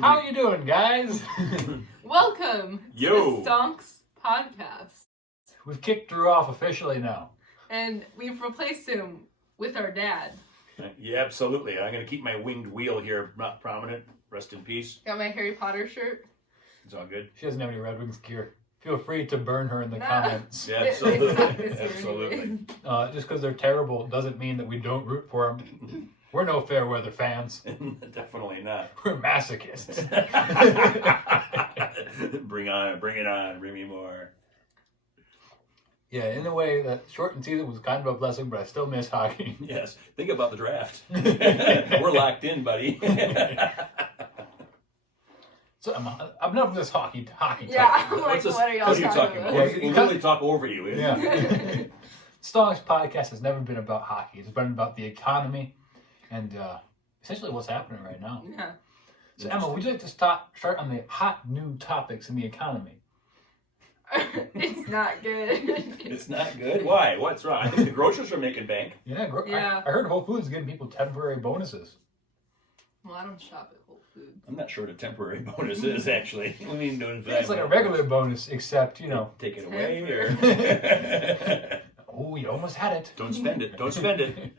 How you doing, guys? Welcome to the Stonks Podcast. We've kicked Drew off officially now. And we've replaced him with our dad. Yeah, absolutely. I'm going to keep my winged wheel here not prominent. Rest in peace. Got my Harry Potter shirt. It's all good. She doesn't have any Red Wings gear. Feel free to burn her in the comments. Yeah, absolutely. Absolutely. Just because they're terrible doesn't mean that we don't root for them. We're no fair weather fans. Definitely not. We're masochists. Bring it on, bring me more. Yeah, in a way, that shortened season was kind of a blessing, but I still miss hockey. Yes, think about the draft. We're locked in, buddy. So I'm enough of this hockey Yeah, talk. I'm like, what are y'all talking about? Yeah, we literally talk over you. Yeah. Stonks Podcast has never been about hockey. It's been about the economy and essentially what's happening right now. Yeah. So Emma, would you like to start on the hot new topics in the economy? It's not good. It's not good? Why? What's wrong? I think the grocers are making bank. Yeah. I heard Whole Foods is giving people temporary bonuses. Well, I don't shop at Whole Foods. I'm not sure what a temporary bonus is, actually. What do you mean doing that? It's like a regular bonus, except, Take it away, or... Oh, you almost had it. Don't spend it. Don't spend it.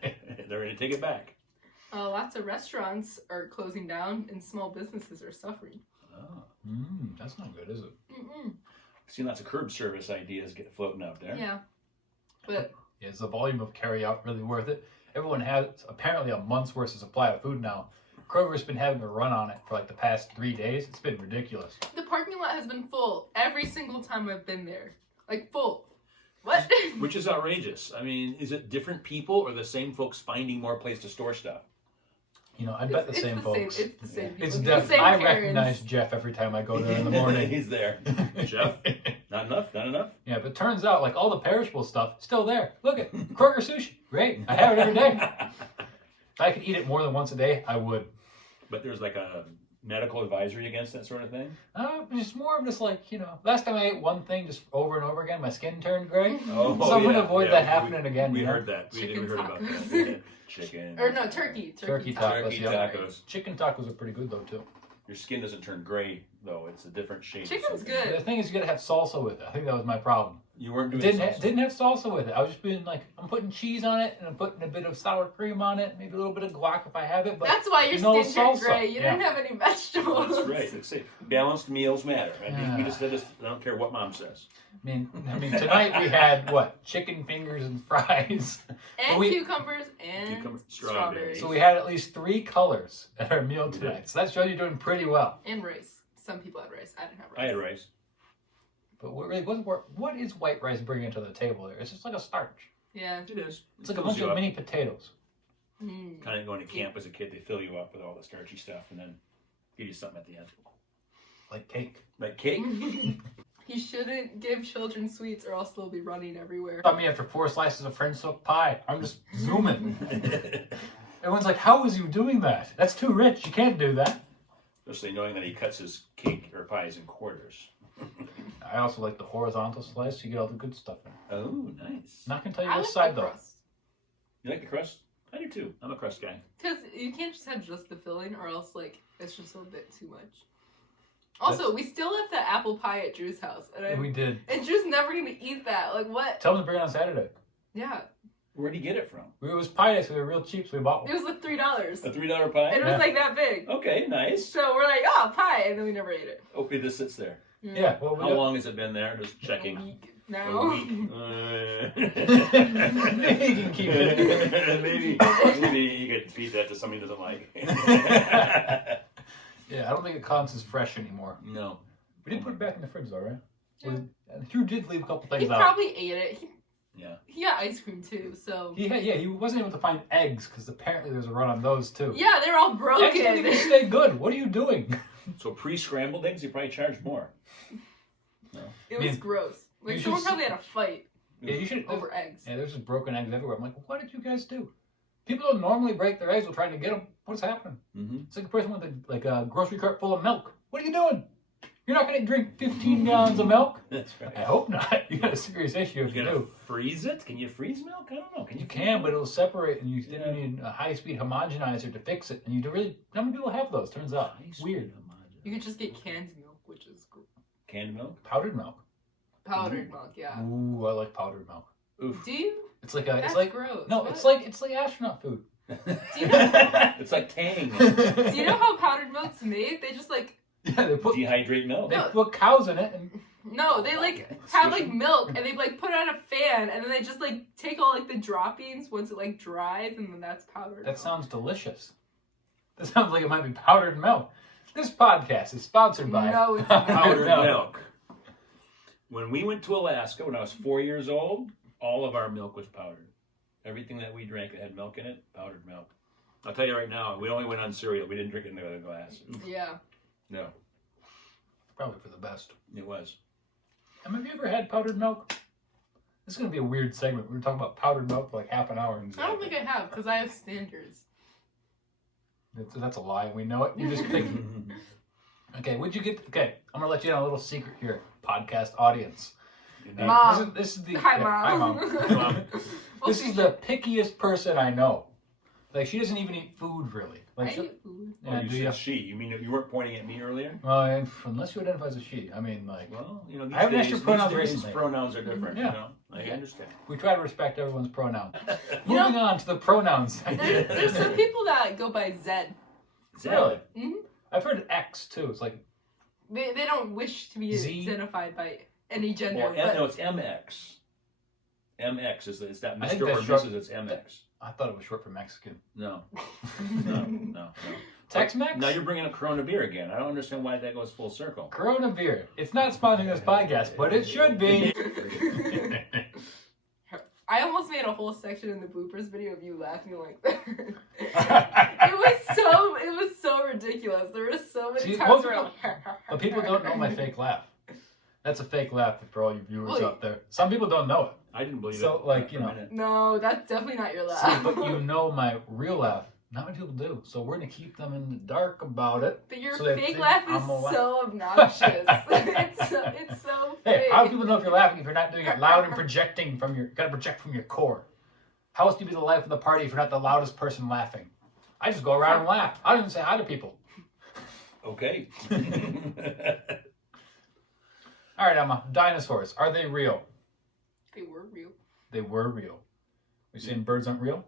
They're going to take it back. Lots of restaurants are closing down and small businesses are suffering. Oh. That's not good, is it? Mm-mm. I've seen lots of curb service ideas get floating out there. Yeah. But is the volume of carry out really worth it? Everyone has apparently a month's worth of supply of food now. Kroger's been having a run on it for like the past 3 days. It's been ridiculous. The parking lot has been full every single time I've been there. Like, full. What? Which is outrageous. I mean, is it different people or the same folks finding more place to store stuff? I bet the same folks. It's the same people. It's the definitely. same I parents. recognize Jeff every time I go there in the morning. He's there. Jeff? Not enough? Not enough? Yeah, but it turns out, like, all the perishable stuff still there. Look at Kroger sushi. Great. I have it every day. If I could eat it more than once a day, I would. But there's like a medical advisory against that sort of thing? Just more of just like, last time I ate one thing just over and over again, my skin turned gray. Oh, so I'm going to avoid that happening again. We heard that. We heard about that. Chicken. Or no, turkey. Turkey tacos. Tacos. Chicken tacos are pretty good, though, too. Your skin doesn't turn gray, though. It's a different shade. Chicken's good. The thing is, you got to have salsa with it. I think that was my problem. You weren't doing Didn't have salsa with it. I was just being like, I'm putting cheese on it, and I'm putting a bit of sour cream on it, maybe a little bit of guac if I have it. But that's why your no skin turned salsa. gray. You didn't have any vegetables. That's right. Balanced meals matter. We just said this. I don't care what mom says. I mean, tonight we had what? Chicken fingers and fries, and cucumbers and strawberries. So we had at least 3 colors at our meal tonight. So that shows you're doing pretty well. And rice. Some people had rice. I didn't have rice. I had rice. But what is white rice bringing to the table there? It's just like a starch. Yeah, it is. It's like a bunch of mini potatoes. Kind of going to camp as a kid, they fill you up with all the starchy stuff and then give you something at the end. Like cake. Like cake? You shouldn't give children sweets or else they'll be running everywhere. I mean, after 4 slices of French silk pie, I'm just zooming. Everyone's like, how is you doing that? That's too rich. You can't do that. Especially knowing that he cuts his cake or pies in quarters. I also like the horizontal slice. You get all the good stuff in. Oh, nice. Not going to tell you I which like side, the though. crust. You like the crust? I do, too. I'm a crust guy. Because you can't just have just the filling or else, it's just a bit too much. Also, we still left that apple pie at Drew's house. And we did. And Drew's never going to eat that. Like, what? Tell them to bring it on Saturday. Yeah. Where'd he get it from? It was pie days, so they were real cheap, so we bought one. It was like $3. A $3 pie? It was like that big. Okay, nice. So we're like, oh, pie. And then we never ate it. Oh, it just sits there. Yeah. Well, how long has it been there? Just checking. A week now. A week. Maybe you can keep it. maybe you could feed that to somebody who doesn't like. Yeah, I don't think it counts as fresh anymore. No. We did put it back in the fridge, though, right? Yeah. Drew did leave a couple things out. He probably ate it. Yeah. He got ice cream, too, so... He wasn't able to find eggs, because apparently there's a run on those, too. Yeah, they're all broken. Eggs didn't even stay good. What are you doing? So pre-scrambled eggs, you probably charge more. No. It was gross. Someone probably had a fight over eggs. Yeah, there's just broken eggs everywhere. I'm like, what did you guys do? People don't normally break their eggs while trying to get them. What's happening? Mm-hmm. It's like a person with a grocery cart full of milk. What are you doing? You're not going to drink 15 gallons of milk? That's right. I hope not. You got a serious issue if you do. Freeze it? Can you freeze milk? I don't know. You can, but it'll separate, and you need a high-speed homogenizer to fix it. And not many people have those, turns out. Weird. You could just get canned milk, which is Canned milk? Powdered milk. powdered milk. Yeah. Ooh, I like powdered milk. Oof. Do you? It's like That's it's like gross. no, What? it's like astronaut food. Do you know? It's like Tang. Do you know how powdered milk's made? They just like Yeah, they put Dehydrate milk. they put cows in it and no, they like have like milk and they like put it on a fan and then they just like take all like the droppings once it like dries and then that's powdered. that sounds delicious. That sounds like it might be powdered milk. This podcast is sponsored by No, it's not. Powdered milk. When we went to Alaska when I was 4 years old, all of our milk was powdered. Everything that we drank that had milk in it, powdered milk. I'll tell you right now, we only went on cereal. We didn't drink it in a glass. Yeah. No, Probably for the best. it was. Have you ever had powdered milk? This is going to be a weird segment. We're talking about powdered milk for like half an hour. I don't think I have because I have standards. That's a lie. We know it. You're just picking. Okay, what'd you get? Okay, I'm going to let you in on a little secret here, podcast audience. Mom. This is the Hi, yeah, Mom. Hi, Mom. Hi, Mom. Well, This is the pickiest person I know. Like, she doesn't even eat food, really. I Like, eat food. Oh, yeah, you do said you? she. You mean you weren't pointing at me earlier? Well, unless you identify as a she. I mean, like, Well, you know, these I haven't days, asked your pronouns these days recently. pronouns are different. Yeah. You know, I Yeah. understand. we try to respect everyone's pronouns. You know- Moving on to the pronouns. There's some people that go by Zed. Really? Mhm. I've heard X, too. It's like, They don't wish to be Z? identified by any gender. Or, but no, it's MX. MX is that I think Mr. or that's short- Mrs. It's MX. I thought it was short for Mexican. No. No. Tex-Mex? Now you're bringing up Corona beer again. I don't understand why that goes full circle. Corona beer. It's not sponsoring this podcast, but it should be. I almost made a whole section in the bloopers video of you laughing like that. it was so ridiculous. There were so many See, times most where I'm people- like, But people don't know my fake laugh. That's a fake laugh for all you viewers Well, out there. Some people don't know it. I didn't believe it. So, like, for you a know. minute. No, that's definitely not your See, laugh. but you know my real laugh. Not many people do. So we're going to keep them in the dark about it. But your so they fake think laugh is I'm a laugh. so obnoxious. it's so Hey, fake. how do people know if you're laughing if you're not doing it loud and projecting from your, gotta project from your core? How else do you be the life of the party if you're not the loudest person laughing? I just go around and laugh. I don't even say hi to people. Okay. All right, Emma. Dinosaurs. Are they real? They were real. They were real. You saying birds aren't real?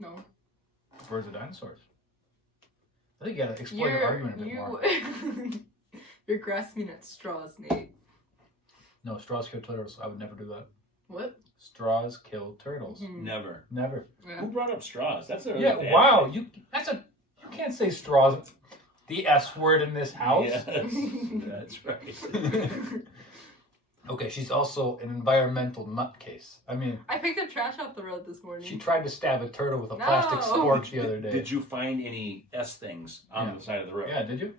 No. Birds are dinosaurs. I think you gotta explain your argument a bit more. You're grasping at straws, Nate. No, straws kill turtles. I would never do that. What? Straws kill turtles. Never. Never. Yeah. Who brought up straws? That's a Yeah, bad wow. thing. You can't say straws. The S word in this house. Yes, that's right. Okay, she's also an environmental nutcase. I mean, I picked up trash off the road this morning. she tried to stab a turtle with a No. plastic fork the other day. Did you find any S things on Yeah. the side of the road? Yeah, did you?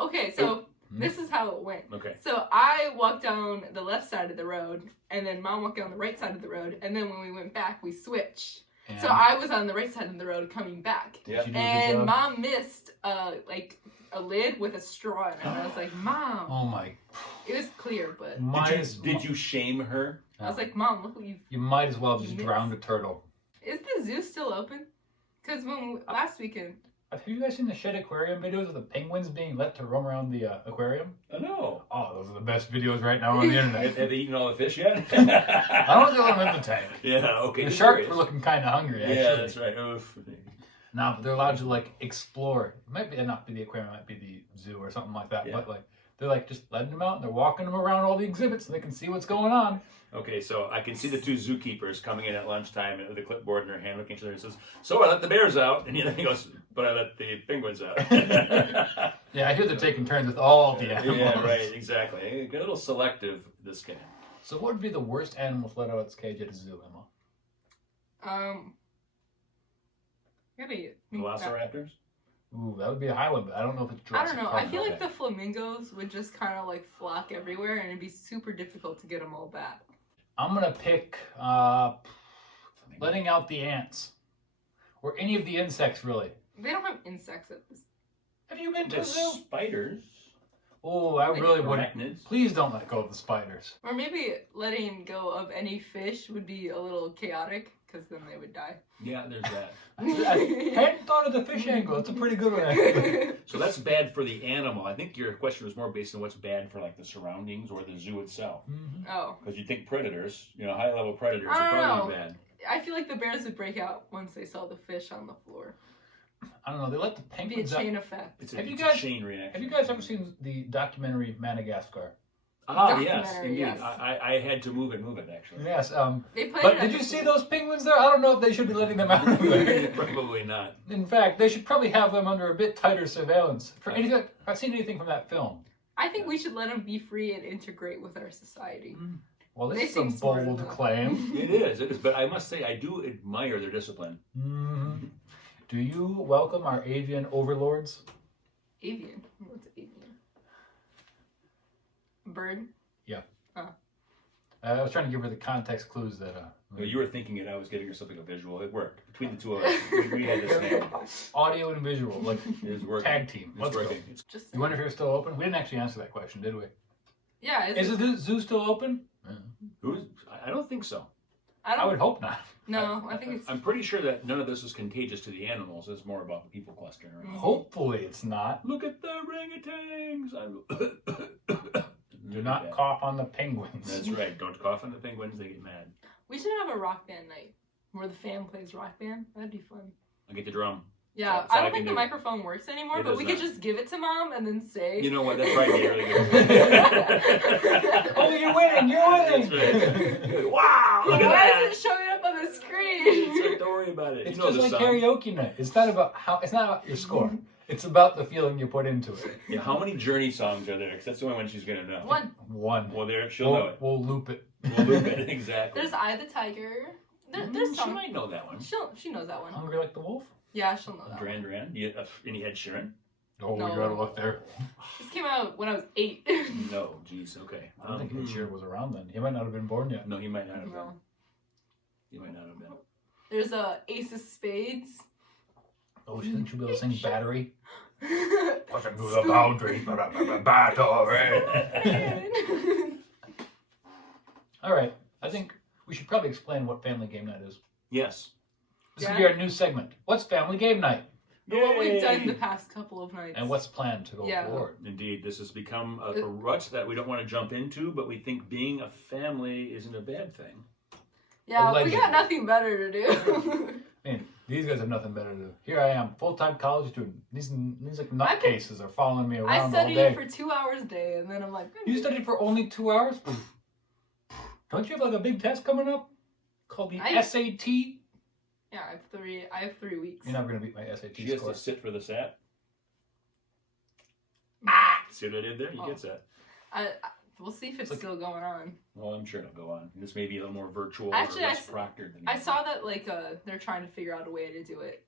Okay, so Hmm. this is how it went. Okay. So I walked down the left side of the road, and then Mom walked down the right side of the road, and then when we went back, we switched. And So I was on the right side of the road coming back, Yeah. did you do a good and job? Mom missed like a lid with a straw in it. And I was like, Mom, Oh my! it was clear, but Did you shame her? I was like, Mom, look what you. You might as well have just Missed. drowned a turtle. Is the zoo still open? Because last weekend. Have you guys seen the Shed Aquarium videos of the penguins being let to roam around the aquarium? No. Oh, those are the best videos right now on the internet. Have they eaten all the fish yet? I don't think they're in the tank. Yeah, okay. The just sharks curious. were looking kind of hungry, actually. Yeah, that's right. Oof. No, but they're allowed to like explore. It might be not be the aquarium, it might be the zoo or something like that. Yeah. But like they're like just letting them out and they're walking them around all the exhibits so they can see what's going on. Okay, so I can see the two zookeepers coming in at lunchtime with a clipboard in their hand, looking at each other and says, "So I let the bears out," and he goes, "But I let the penguins out." Yeah, I hear they're taking turns with all the animals. Yeah, right, exactly. Get a little selective this game. So what would be the worst animal let out of its cage at a zoo, Emma? Velociraptors? Ooh, that would be a high one, but I don't know if it's I Jurassic don't know. Park. I feel like okay. the flamingos would just kind of like flock everywhere, and it'd be super difficult to get them all back. I'm gonna pick letting out the ants. Or any of the insects really. They don't have insects at this. Have you been to The a zoo? spiders. Oh, I really wouldn't. Arachnids. Please don't let go of the spiders. Or maybe letting go of any fish would be a little chaotic. because then they would die. Yeah, there's that. I hadn't thought of the fish angle. It's a pretty good one, actually. So that's bad for the animal. I think your question was more based on what's bad for like the surroundings or the zoo itself. Mm-hmm. Oh. Because you think predators, high-level predators I are don't probably know. bad. I feel like the bears would break out once they saw the fish on the floor. I don't know. They let the It'd be a penguins out. chain effect. It's Have a you guys- chain reaction. Have you guys ever seen the documentary Madagascar? Ah, yes, Documentary, indeed. yes. I had to move it, actually. Yes. They played But it did at you the see school. those penguins there? I don't know if they should be letting them out. Probably not. In fact, they should probably have them under a bit tighter surveillance. For anything, if I've seen anything from that film. I think we should let them be free and integrate with our society. Well, this They is a seem smart bold enough. claim. It is. But I must say, I do admire their discipline. Mm-hmm. Do you welcome our avian overlords? Avian. What's avian? Bird? Yeah. Oh. I was trying to give her the context clues that... Well, you were thinking it. I was getting her something a visual. It worked. Between the two of us, we had this thing. Audio and visual, like It is working. tag team. It's Let's go. working. Just You wonder if it's still open? We didn't actually answer that question, did we? yeah. Is the zoo still open? I don't think so. I would hope not. No, I think it's. I'm pretty sure that none of this is contagious to the animals. It's more about the people clustering around. Hopefully it's not. Look at the orangutans. Do not cough on the penguins. That's right. Don't cough on the penguins. They get mad. We should have a rock band night where the fam plays rock band. That'd be fun. I get the drum. Yeah, That's I all I don't think can the do. microphone works anymore, It but does we could not. just give it to mom and then say. You know what? That's right. Really good. Oh, you're winning! You're winning! That's right. Wow! Look at Why that. is it showing up on the It's screen? like, don't worry about it. It's you know just the like song. karaoke night. It's not about it's not about your score. It's about the feeling you put into it. Yeah, how many Journey songs are there? Because that's the only one she's gonna know. One. One. Well, there she'll know it. We'll loop it. We'll loop it exactly. There's Eye the Tiger. There's She some. might know that one. She knows that one. Hungry like the wolf? Yeah, she'll know that Duran one. Duran. Any Ed Sheeran? Oh, No. we gotta look there. This came out when I was 8. No. Jeez. Okay. I don't think Ed Sheeran was around then. He might not have been born yet. No, he might not have been. No. He might not have been. There's Ace of Spades. Oh, she thinks she'll be able to sing Battery. Pushing through Scoop. the boundary. Battery. All right. I think we should probably explain what Family Game Night is. Yes. This will be our new segment. What's Family Game Night? What we've done Yay. the past couple of nights. And what's planned to go Yeah. forward? Indeed, this has become a rut that we don't want to jump into, but we think being a family isn't a bad thing. Yeah, we Allegedly. got nothing better to do. Man, these guys have nothing better to do. Here I am, full-time college student. These like nutcases are following me I around all studied day. for 2 hours a day, and then I'm like, You studied for only 2 hours? Don't you have like a big test coming up called the SAT? yeah, I have 3 weeks. You're never gonna beat my SAT She has score. to sit for the SAT. See what I did there? You get that. We'll see if it's still going on. Well, I'm sure it'll go on. This may be a little more virtual Actually, or less proctored than I usual. saw that they're trying to figure out a way to do it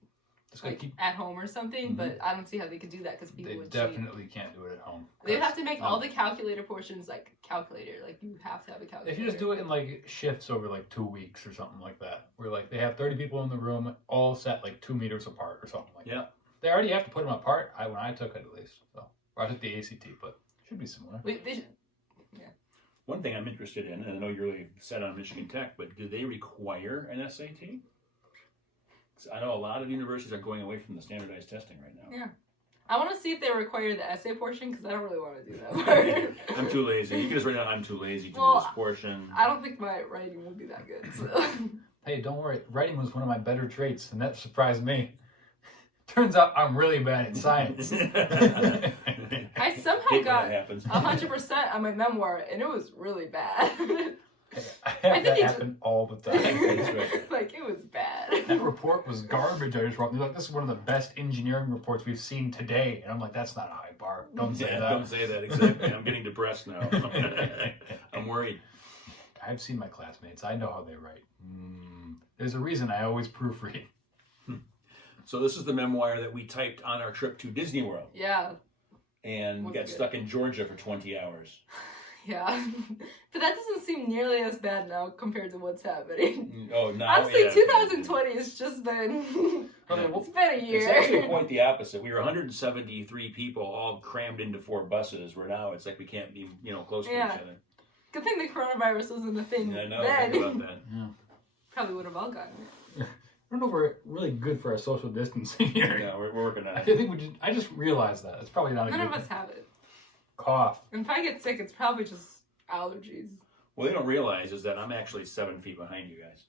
Just gotta keep. at home or something, but I don't see how they could do that because people They would definitely can't do it at home. cheat. They'd have to make all the calculator portions like calculator. Like you have to have a calculator. If you just do it in like shifts over like 2 weeks or something like that, where like they have 30 people in the room, all set like 2 meters apart or something like that. They already have to put them apart. When I took it at least, so or I took the ACT, but it should be similar. They should, One thing I'm interested in, and I know you're really set on Michigan Tech, but do they require an SAT? 'Cause I know a lot of universities are going away from the standardized testing right now. Yeah. I want to see if they require the essay portion because I don't really want to do that part. I'm too lazy. You can just write down I'm too lazy to do Well, this portion. I don't think my writing will be that good. So. Hey, don't worry. Writing was one of my better traits, and that surprised me. Turns out I'm really bad at science. I somehow Hate when got that happens. 100% on my memoir, and it was really bad. I have think that it happen all the time. That's right. Like, it was bad. That report was garbage. I just wrote. They're like, this is one of the best engineering reports we've seen today, and I'm like, that's not a high bar. Don't say that. Don't say that. Exactly. I'm getting depressed now. I'm worried. I've seen my classmates. I know how they write. There's a reason I always proofread. So this is the memoir that we typed on our trip to Disney World. Yeah, And we Was got good. stuck in Georgia for 20 hours. yeah. But that doesn't seem nearly as bad now compared to what's happening. Oh, now Honestly, yeah. 2020 has just been... Okay, well, it's been a It's actually year. quite the opposite. We were 173 people all crammed into 4 buses, where now it's like we can't be, close to Yeah. each other. Good thing the coronavirus wasn't a thing I know. then. Think about that. yeah. probably would have all gotten it. I don't know if we're really good for our social distancing here. Yeah, we're working on I it. think I just realized that. It's probably not a None good of us have it. cough. And if I get sick, it's probably just allergies. What they don't realize is that I'm actually 7 feet behind you guys.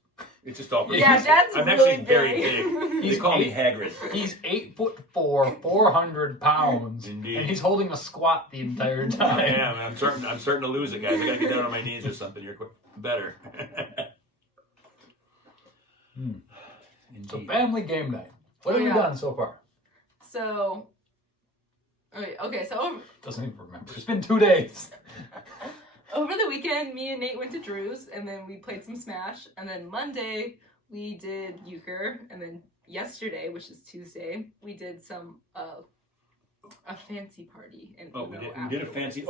It's just all Yeah, perspective. that's I'm really actually very big. big. They call me Hagrid. He's 8'4", 400 pounds, Indeed. and he's holding a squat the entire time. I am. I'm starting to lose it, guys. I gotta get down on my knees or something. You're better. So Indeed. family game night. What have we done so far? So, okay, so Doesn't even remember. It's been 2 days. over the weekend, me and Nate went to Drew's, and then we played some Smash, and then Monday, we did euchre, and then yesterday, which is Tuesday, we did some, a fancy party. And Oh, we did a fancy.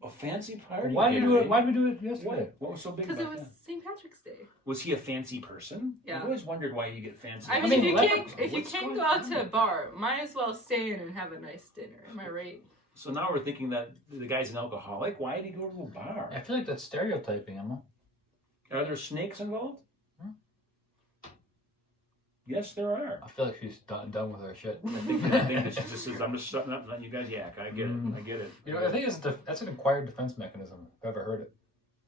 A fancy party. Why did we do it yesterday? What was so big Because about it was that? St. Patrick's Day. Was he a fancy person? Yeah. I've always wondered why you get fancy. I mean, mean, if you what's can't going go out on? to a bar, might as well stay in and have a nice dinner. Am I right? So now we're thinking that the guy's an alcoholic. Why did he go to a bar? I feel like that's stereotyping, Emma. Are there snakes involved? Hmm? Yes, there are. I feel like she's done with her shit. I think that she just says, I'm just shutting up and letting you guys yak. I get it. I get it. You know, I think that's an acquired defense mechanism, if I've ever heard it.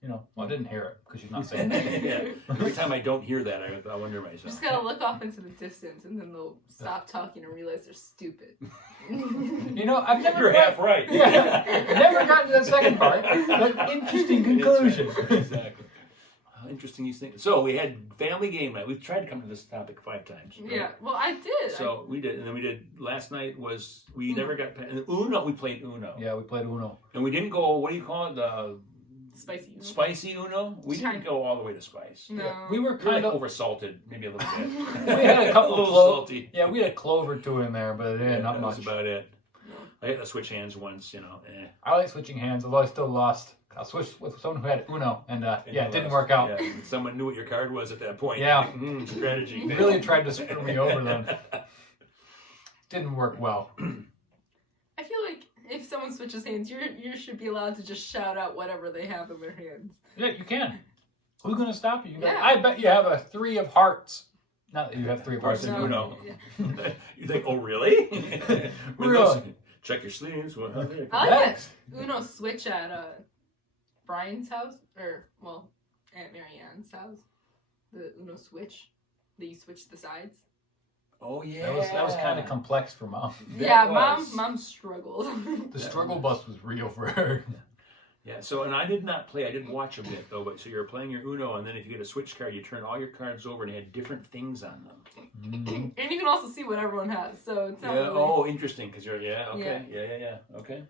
You know, well, I didn't hear it because she's not saying it. Yeah. Every time I don't hear that, I wonder You myself. just gotta look off into the distance, and then they'll stop talking and realize they're stupid. You know, I've never. You're half right. Yeah, I've never gotten to that second part. But interesting conclusion. Exactly. How interesting you think. So we had family game night. We've tried to come to this topic 5 times. right? Yeah, well, I did. So we did, and then we did. Last night was we never got and Uno. We played Uno. Yeah, we played Uno. And we didn't go. What do you call it? The Spicy. spicy Uno. We didn't go all the way to spice. No. Yeah, we were We're kind like of. oversalted, maybe a little bit. We had a couple a little of salty. Yeah, we had a clove or two in there, but Yeah, not that much. was about it. I had to switch hands once, I like switching hands, although I still lost. I switched with someone who had Uno, and yeah, it didn't work out. Yeah, someone knew what your card was at that point. Yeah. Strategy. He really tried to screw me over then. Didn't work well. I feel like if someone switches hands, you should be allowed to just shout out whatever they have in their hands. Yeah, you can. Who's gonna stop you? Yeah. I bet you have a 3 of hearts. Not that you have 3 of hearts in No. Uno. Yeah. You think, oh, really? Really? Check your sleeves. What? I like Thanks. that Uno switch at Brian's house, or, well, Aunt Mary Ann's house. The Uno switch. That you switch the sides. Oh, yeah. That was kind of complex for Mom. That Yeah, was. mom struggled. The struggle bus was real for her. Yeah, so, and I did not play. I did watch a bit, though. But so you're playing your Uno, and then if you get a switch card, you turn all your cards over, and they had different things on them. Mhm. And you can also see what everyone has, so it's not Yeah. really... Oh, interesting. Because you're, okay. Yeah. Okay.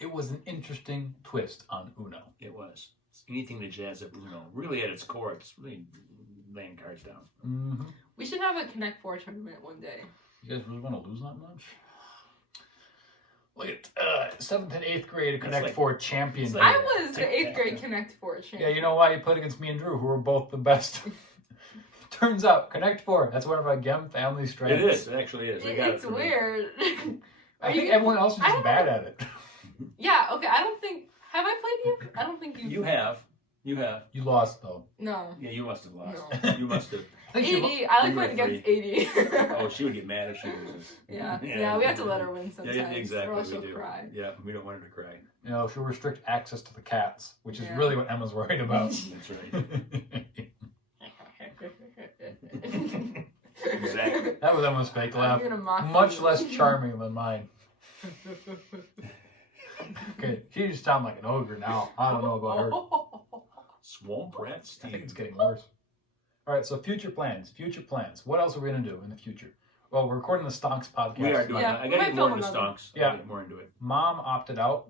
It was an interesting twist on Uno. It was. Anything to jazz up Uno. Really, at its core, it's really laying cards down. Mm-hmm. We should have a Connect 4 tournament one day. You guys really want to lose that much? Look at 7th and 8th grade Connect like- 4 champion. it's like- I was the 8th grade Connect 4 champion. Yeah, you know why? You played against me and Drew, who were both the best. Turns out, Connect 4, that's one of our GEM family strengths. It is. It actually is. I got It's it from you. weird. I think everyone else is I just don't bad at it. Yeah, okay, I don't think... Have I played you? I don't think you... You have. You have. You lost, though. No. Yeah, you must have lost. No. You must have. I think you 80. I like you were playing against 80. Oh, she would get mad if she loses. Yeah, we have to let her win sometimes. Yeah, exactly. Or else she'll We do. cry. Yeah, we don't want her to cry. You know, she'll restrict access to the cats, which is Yeah. really what Emma's worried about. That's right. Exactly. That was Emma's fake laugh. I'm gonna mock Much you. less charming than mine. Okay, she just sounds like an ogre now. I don't know about her. Swamp rat I Steve. think it's getting worse. All right, so future plans. Future plans. What else are we going to do in the future? Well, we're recording the Stonks podcast. We are doing Yeah, that. I we gotta might get more film into another. stonks. Yeah. I'll get more into it. Mom opted out.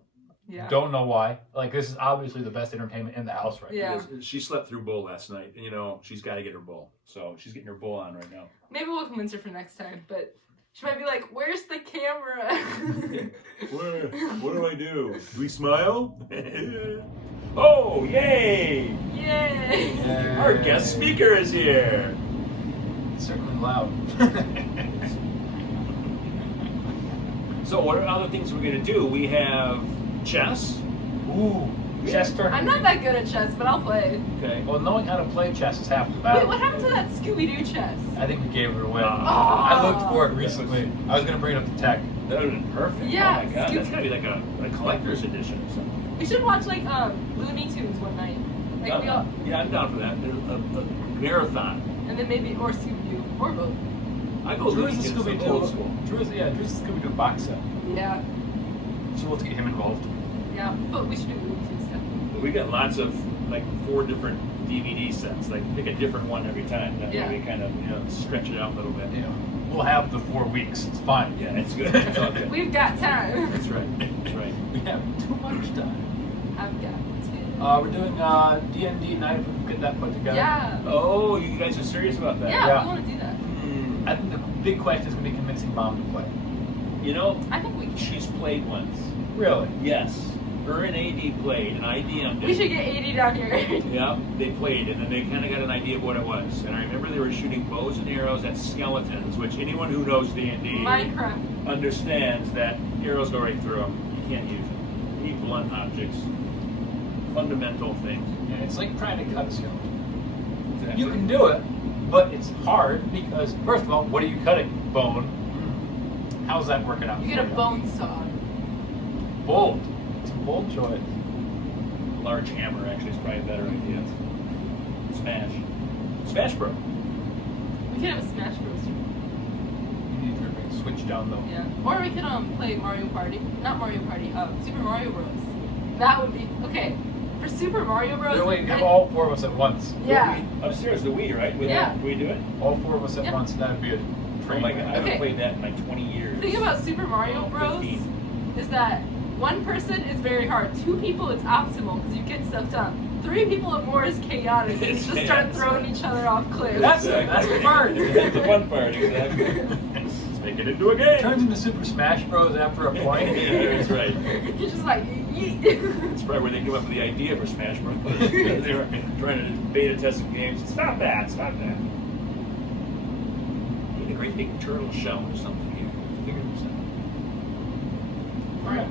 Yeah. Don't know why. Like, this is obviously the best entertainment in the house right Yeah. Because she slept through bull last night. And, she's got to get her bull. So she's getting her bull on right now. Maybe we'll convince her for next time, but she might be like, "Where's the camera?" What do I do? Do we smile? Oh, yay! Yay! now. Our guest speaker is here. It's certainly loud. So what are other things we're going to do? We have chess. Ooh. Chess tournament. I'm not that good at chess, but I'll play. Okay. Well, knowing how to play chess is half the Wait, battle. what happened to that Scooby-Doo chess? I think we gave it away. Oh. I looked for it recently. I was gonna bring it up to tech. That would have been perfect. Yeah, Oh my god, Scoop- that's gotta be like a collector's edition or something. We should watch like Looney Tunes one night. Like we all, Yeah, I'm down for that. A marathon. and then maybe or Scooby-Doo or both. I go Drew Looney is the Tunes, like Scooby-Doo. old school. Drew's the Scooby-Doo box set. Yeah, So let's get him involved. yeah, but we should do Looney Tunes stuff. But we got lots of like 4 different DVD sets. Like pick a different one every time. That Yeah. way we kind of stretch it out a little bit. Yeah. We'll have the 4 weeks. It's fine. Yeah, it's good. It's all good. We've got time. That's right. That's right. We have too much time. I've got time. We're doing D&D night. If we can get that put together. Yeah. Oh, you guys are serious about that? Yeah, Yeah. we want to do that. Hmm. I think the big question is going to be convincing Mom to play. You know, I think we can. she's played once. Really? Yes. Her and AD played, and I DM'd it. We should get 80 down here. Yeah, they played, and then they kind of got an idea of what it was. And I remember they were shooting bows and arrows at skeletons, which anyone who knows D&D Minecraft. understands that arrows go right through them. You can't use them. You need blunt objects. Fundamental things. Yeah, it's like trying to cut a skeleton. Exactly. You can do it, but it's hard because, first of all, what are you cutting? Bone. How's that working out? You get a for bone saw. Bold. It's a bold choice. Large hammer actually is probably a better idea. Smash. Smash Bro. We could have a Smash Bros. You need to switch down though. Yeah. Or we could play Mario Party. Not Mario Party. Super Mario Bros. That would be okay. For Super Mario Bros. No, wait, have all 4 of us at once. Yeah. Upstairs, the Wii, right? Yeah. Can we do it? All 4 of us at Yeah. once, that'd be a Oh train. my god, I wreck. haven't Okay. played that in like 20 years. The thing about Super Mario Bros. 15. is that 1 person is very hard. 2 people is optimal because you get stuff done. 3 people or more is chaotic. You It's just start chaos. throwing each other off cliffs. That's the part. That's the fun part, exactly. Let's make it into a game. It turns into Super Smash Bros. After a point. Yeah, that's right. You're just like, yeet. That's probably where they came up with the idea for Smash Bros. They were trying to beta test some games. Stop that! Stop that! Need a great big turtle shell or something here. Figure this out.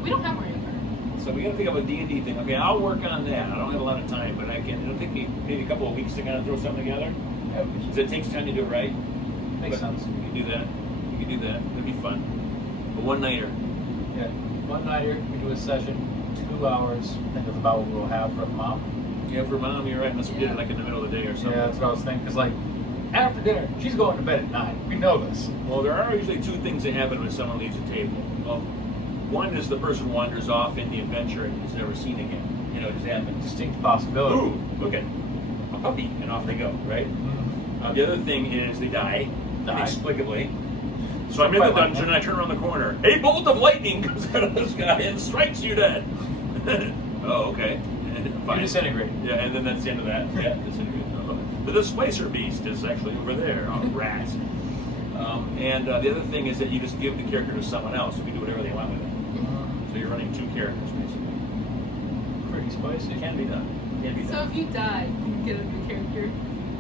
We don't have Mario Kart. So we got to think of a D&D thing. Okay, I'll work on that. I don't have a lot of time, but I can. It'll take me maybe a couple of weeks to kind of throw something together. Yeah, Because it takes time to do it right. makes But sense. You can do that. You can do that. That'd be fun. A one-nighter. Yeah. One nighter, we do a session, 2 hours. I think that's about what we'll have for Mom. Yeah, for Mom, you're right. Unless we did it like in the middle of the day or something. Yeah, that's what I was thinking. Because, like, after dinner, she's going to bed at 9. We know this. Well, there are usually 2 things that happen when someone leaves a table. Well, one is the person wanders off in the adventure and is never seen again. You know, it just happens. Distinct possibility. Ooh, look at a puppy, and off they go, right? Mhm. The other thing is they die, Die. inexplicably. So I'm in the dungeon and I turn around the corner. A bolt of lightning comes out of the sky and strikes you dead. Oh, okay. You Fine. disintegrate. Yeah, and then that's the end of that. Yeah, disintegrate. The displacer beast is actually over there. Oh, rat. And the other thing is that you just give the character to someone else who can do whatever they want with it. So you're running 2 characters, basically. Pretty spicy. It can be done. It can be So done. if you die, you can get a new character.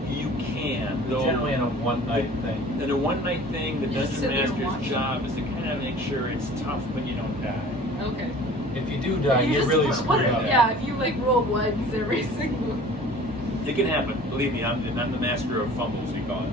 You can. Though, Generally in a one-night thing. in a one-night thing, the You just dungeon sit there and master's watch. job is to kind of make sure it's tough when you don't die. Okay. If you do die, You you're just- really what- screwed up. Yeah, if you like roll ones every single. It can happen. Believe me, I'm the master of fumbles, you call it.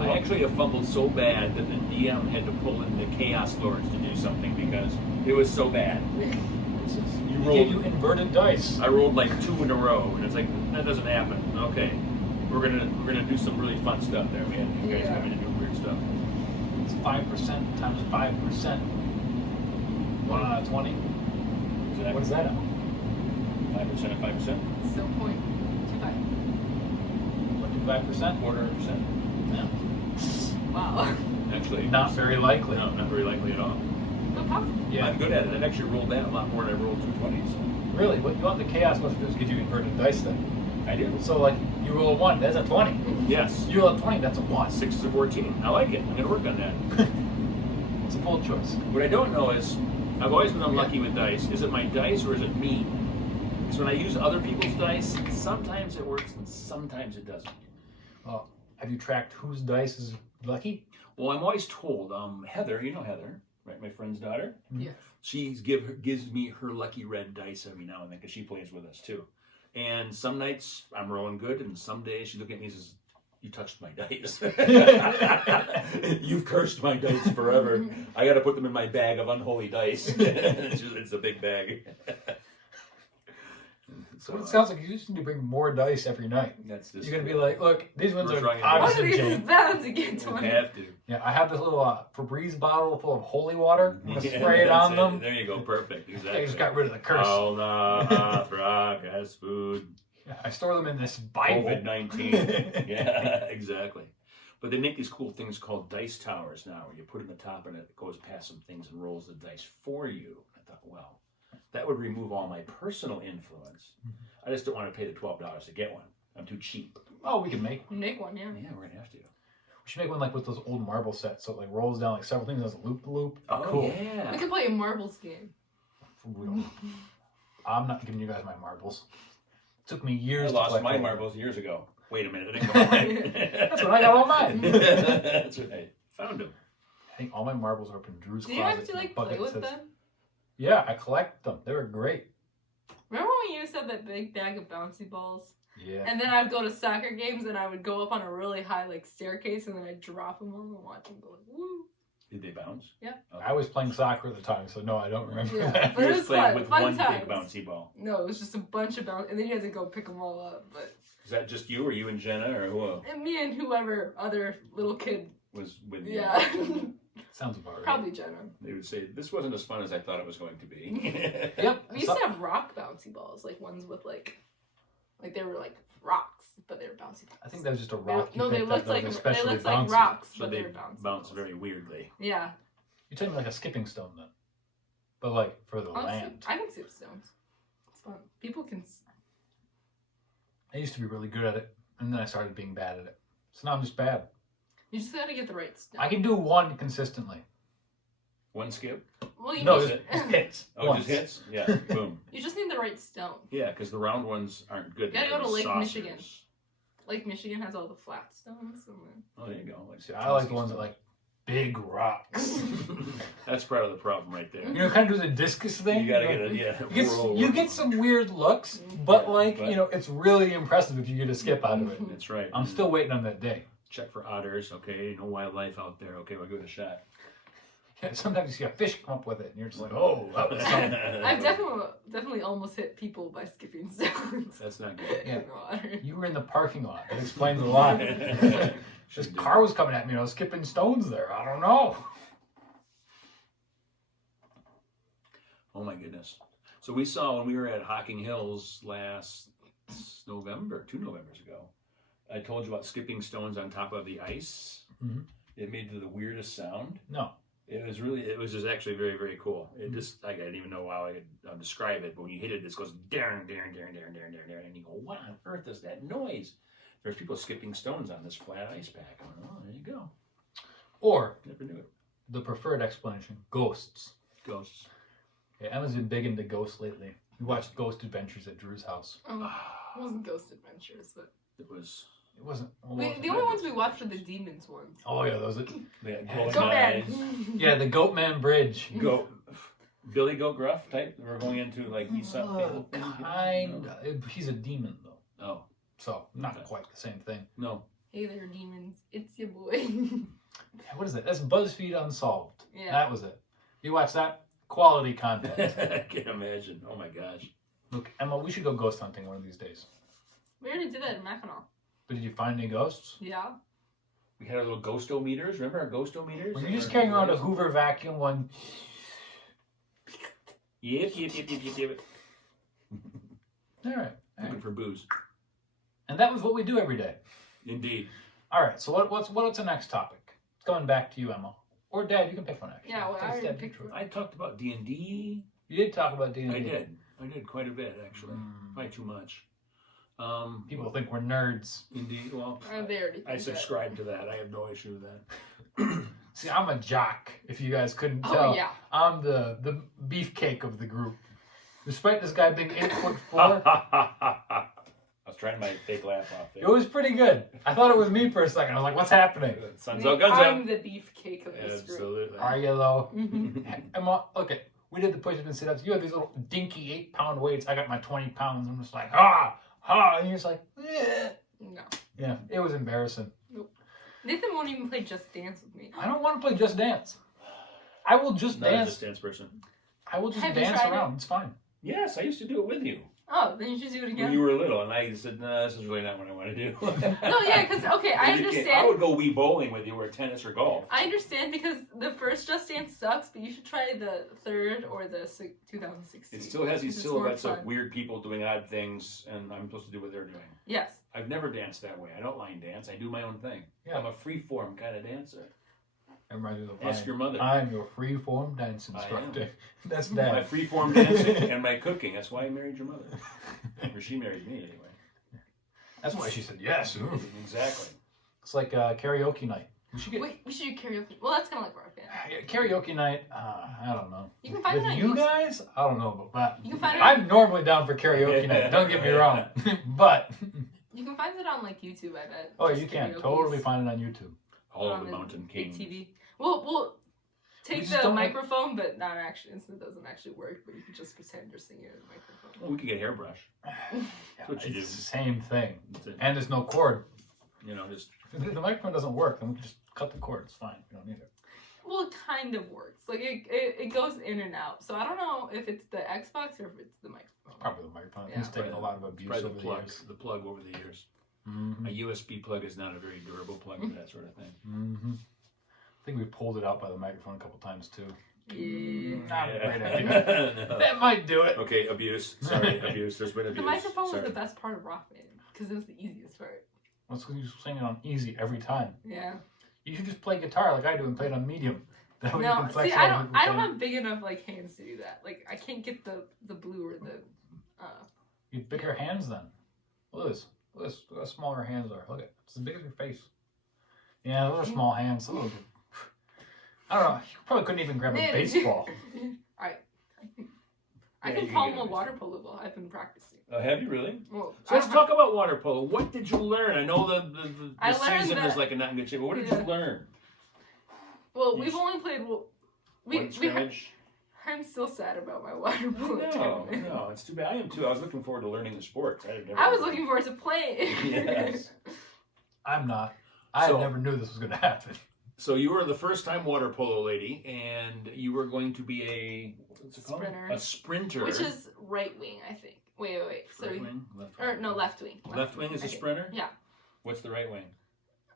I actually have fumbled so bad that the DM had to pull in the Chaos Lords to do something because it was so bad. It's just, you Give rolled. you inverted dice. I rolled like 2 in a row, and it's like that doesn't happen. Okay, we're gonna do some really fun stuff there, man. You guys Yeah. coming to do weird stuff. It's 5% times 5%. 1 out of 20. Exactly. What is that? 5% of 5%, So 0.25. 25%? quarter of a percent. Yeah. Wow. Actually, Not very likely. No, not very likely at all. But possible. Yeah. I'm good at it. I've actually rolled that a lot more than I rolled 2 20s. Really, what you want the chaos ones to do is give you inverted dice then. I do. So like you roll a 1, that's a 20. Yes. You roll a 20, that's a 1. 6 to 14. I like it. I'm gonna work on that. It's a bold choice. What I don't know is, I've always been unlucky with dice. Is it my dice or is it me? Because when I use other people's dice, sometimes it works and sometimes it doesn't. Have you tracked whose dice is lucky? Well, I'm always told, Heather, you know Heather, right? My friend's daughter. Yeah. She gives me her lucky red dice every now and then because she plays with us too. And some nights I'm rolling good, and some days she looks at me and says, "You touched my dice. You've cursed my dice forever. I got to put them in my bag of unholy dice." It's a big bag. So it sounds like you just need to bring more dice every night. That's just. You're gonna be like, look, these ones are One of obviously these is changed. bound to get You 20. have to. Yeah, I have this little Febreze bottle full of holy water. I'm gonna spray it on them. There you go. Perfect. Exactly. I just got rid of the curse. All the rock as food. Yeah, I store them in this Bible. COVID-19. Yeah, exactly. But they make these cool things called dice towers now, where you put it in the top and it goes past some things and rolls the dice for you. I thought, well, that would remove all my personal influence. I just don't want to pay the $12 to get one. I'm too cheap. Oh, we can make one. Make one, yeah. Yeah, we're gonna have to. We should make one like with those old marble sets, so it like rolls down like several things as a loop. Oh, Cool. We yeah. could play a marbles game. For real. I'm not giving you guys my marbles. It took me years I to lost collect my all of them. marbles years ago. Wait a minute, I didn't go mine. That's when I got all mine. That's right. Found them. I think all my marbles are up in Drew's Do you closet. actually in a like bucket play with that says- them? Yeah, I collect them. They were great. Remember when you used to have that big bag of bouncy balls? Yeah. And then I'd go to soccer games and I would go up on a really high like staircase and then I'd drop them all and watch them go like, woo. Did they bounce? Yeah. Okay. I was playing soccer at the time, so no, I don't remember Yeah. that. But You it was was playing fun. with Fun one times. big bouncy ball. No, it was just a bunch of bounce, and then you had to go pick them all up. But Is that just you, or you and Jenna, or who and me and whoever other little kid, was with you? yeah, Sounds about right. probably Jenna. They would say, "This wasn't as fun as I thought it was going to be." Yep. We used to have rock bouncy balls, like ones with like they were like rocks, but they were bouncy balls. I think that was just a They- rock. You no, they picked looked up that like was they especially looked like bouncy. rocks, So but they they were bouncy bounce balls. very weirdly. Yeah, You're telling me like a skipping stone then, but like for the I'll land. I can skip stones. It's fun. People can. I used to be really good at it, and then I started being bad at it. So now I'm just bad. You just gotta get the right stone. I can do one consistently. One skip. Well, you No, just, just hits. Oh, once. just hits. Yeah, boom. you just need the right stone. Yeah, because the round ones aren't good. You gotta They're go to Lake saucers. Michigan. Lake Michigan has all the flat stones. And then... Oh, there you go. Like See, I like the ones that like big rocks. That's part of the problem right there. You know, kind of do the discus thing. You gotta like, get it. Yeah. You get some weird looks, but Yeah, like but- you know, it's really impressive if you get a skip out of it. That's right. I'm still waiting on that day. Check for otters. Okay, no wildlife out there. Okay, we'll give it a shot. Yeah, sometimes you see a fish come up with it, and you're just like, oh, that was something. I've definitely almost hit people by skipping stones. That's not good. Yeah. in the water. You were in the parking lot. That explains a lot. This Should do. car was coming at me, and I was skipping stones there. I don't know. Oh my goodness. So we saw when we were at Hocking Hills last November, 2 Novembers ago. I told you about skipping stones on top of the ice. Mhm. It made the weirdest sound. No. It was just actually very, very cool. It just, like, I didn't even know how I could describe it, but when you hit it, it just goes, darn, darn, darn, darn, darn, darn, darn, and you go, what on earth is that noise? There's people skipping stones on this flat ice pack. I went, oh, there you go. Or Never knew it. the preferred explanation: ghosts. Ghosts. Yeah, Emma's been big into ghosts lately. We watched Ghost Adventures at Drew's house. It wasn't Ghost Adventures, but It was, It wasn't. the only ones we watched were the demons ones. Oh yeah, those. they had Go glowing Go eyes. man. Yeah, the Goatman Bridge. Goat. Billy Goat Gruff type? We're going into, like, Aesop Fable thing? Kind. He's a demon though, Oh, so not quite the same thing. no. Hey there, demons. It's your boy. What is it? That's BuzzFeed Unsolved. Yeah. That was it. You watch that? Quality content. I can't imagine. Oh my gosh. Look, Emma, we should go ghost hunting one of these days. We already did that in Mackinac. But did you find any ghosts? Yeah. We had our little ghostometers. Remember our ghostometers? Were you just carrying around a Hoover vacuum one? Yep, yep, yep, yep, yep, yep. All right. Looking for booze. And that was what we do every day. Indeed. All right. So what's the next topic? It's coming back to you, Emma. Or Dad, you can pick one actually. Yeah, well, I It's already Dad picked Detroit. one. I talked about D&D. You did talk about D&D. I did. I did quite a bit, actually. Mm. Probably too much. People think we're nerds. Indeed. Well, They already did I that. subscribe to that. I have no issue with that. See, I'm a jock, if you guys couldn't Oh, tell. yeah. I'm the beefcake of the group. Despite this guy being 8'4", I was trying my fake laugh off. It was pretty good. I thought it was me for a second. I was like, what's happening? Sun's out, guns out. I'm the beefcake of this group. Absolutely. Are you though? Mm-hmm. Okay, we did the push-ups and sit-ups. You have these little dinky 8-pound weights. I got my 20 pounds. I'm just like, and you're just like, eh. No. Yeah, it was embarrassing. Nope. Nathan won't even play Just Dance with me. I don't want to play Just Dance. I will just Not a dance. Just Dance person. I will just Have you dance tried around. it? It's fine. Yes, I used to do it with you Oh, then you should do it again. when you were little, and I said, "No, this is really not what I want to do." No, yeah, because okay, I I understand. would go Wii bowling with you, or tennis, or golf. I understand because the first Just Dance sucks, but you should try the third or the 2016. It still has these It's more silhouettes of fun. weird people doing odd things, and I'm supposed to do what they're doing. Yes. I've never danced that way. I don't line dance. I do my own thing. Yeah. I'm a free-form kind of dancer. That reminds me of the Ask line, your mother. I'm your free-form dance I am. instructor. That's My Dad. free-form dancing and my cooking. That's why I married your mother. Or she married me, anyway. That's why she said yes. Ooh. Exactly. It's like karaoke night. We should get Wait, we should do karaoke. Well, that's kind of like rock band. karaoke night. I don't know. You can find With it on you YouTube. guys, I don't know about that. You can find it. I'm normally down for karaoke night. Don't get me wrong, but You can find it on like YouTube. I bet. oh, Just you can karaoke's totally find it on YouTube. All of on the Mountain big Kings. TV. We'll We take just the don't microphone, but not actually. Since it doesn't actually work, but you can just pretend you're singing in the microphone. Well, we could get hairbrush. Yeah, what you it's do. the same thing, That's it. and there's no cord. You know, just If the microphone doesn't work, then we can just cut the cord. It's fine. We don't need it. Well, it kind of works. Like it goes in and out. So I don't know if it's the Xbox or if it's the microphone. Probably the microphone. Yeah. He's taken a lot of abuse probably over the the plug. years. The plug over the years. Mm-hmm. A USB plug is not a very durable plug for that sort of thing. Mm-hmm. I think we pulled it out by the microphone a couple times too. Yeah. Not a great idea. No. That might do it. Okay, abuse. Sorry, abuse. There's been abuse. The microphone Sorry. was the best part of Rock Band because it was the easiest part. Let's you sing it on easy every time. Yeah. You should just play guitar like I do and play it on medium. That way you No, can flex see, it I out don't. every I don't time. have big enough like hands to do that. Like I can't get the blue or the. You have bigger hands then. Look at this. Look how small her hands are. Look at it. It's as big as your face. Yeah, those are small hands. Those are- I don't know. You probably couldn't even grab a Man. baseball. I Yeah, can you palm get a it. water polo ball. I've been practicing. Oh, have you really? Well, So let's talk about water polo. What did you learn? I know the I learned season that- is like a not in good shape, but what did Yeah. you learn? Well, You we've s- only played. Well, One scrimmage? I'm still sad about my water polo No, tournament. no, it's too bad. I am too. I was looking forward to learning the sports. I was looking forward to playing. Yes. I'm not. I So- never knew this was going to happen. So you were the first time water polo lady, and you were going to be a what's it called? Sprinter. A sprinter. Which is right wing, I think. Wait. So, right wing, left or wing. no, left wing. Left wing is a Okay. sprinter. Yeah. What's the right wing?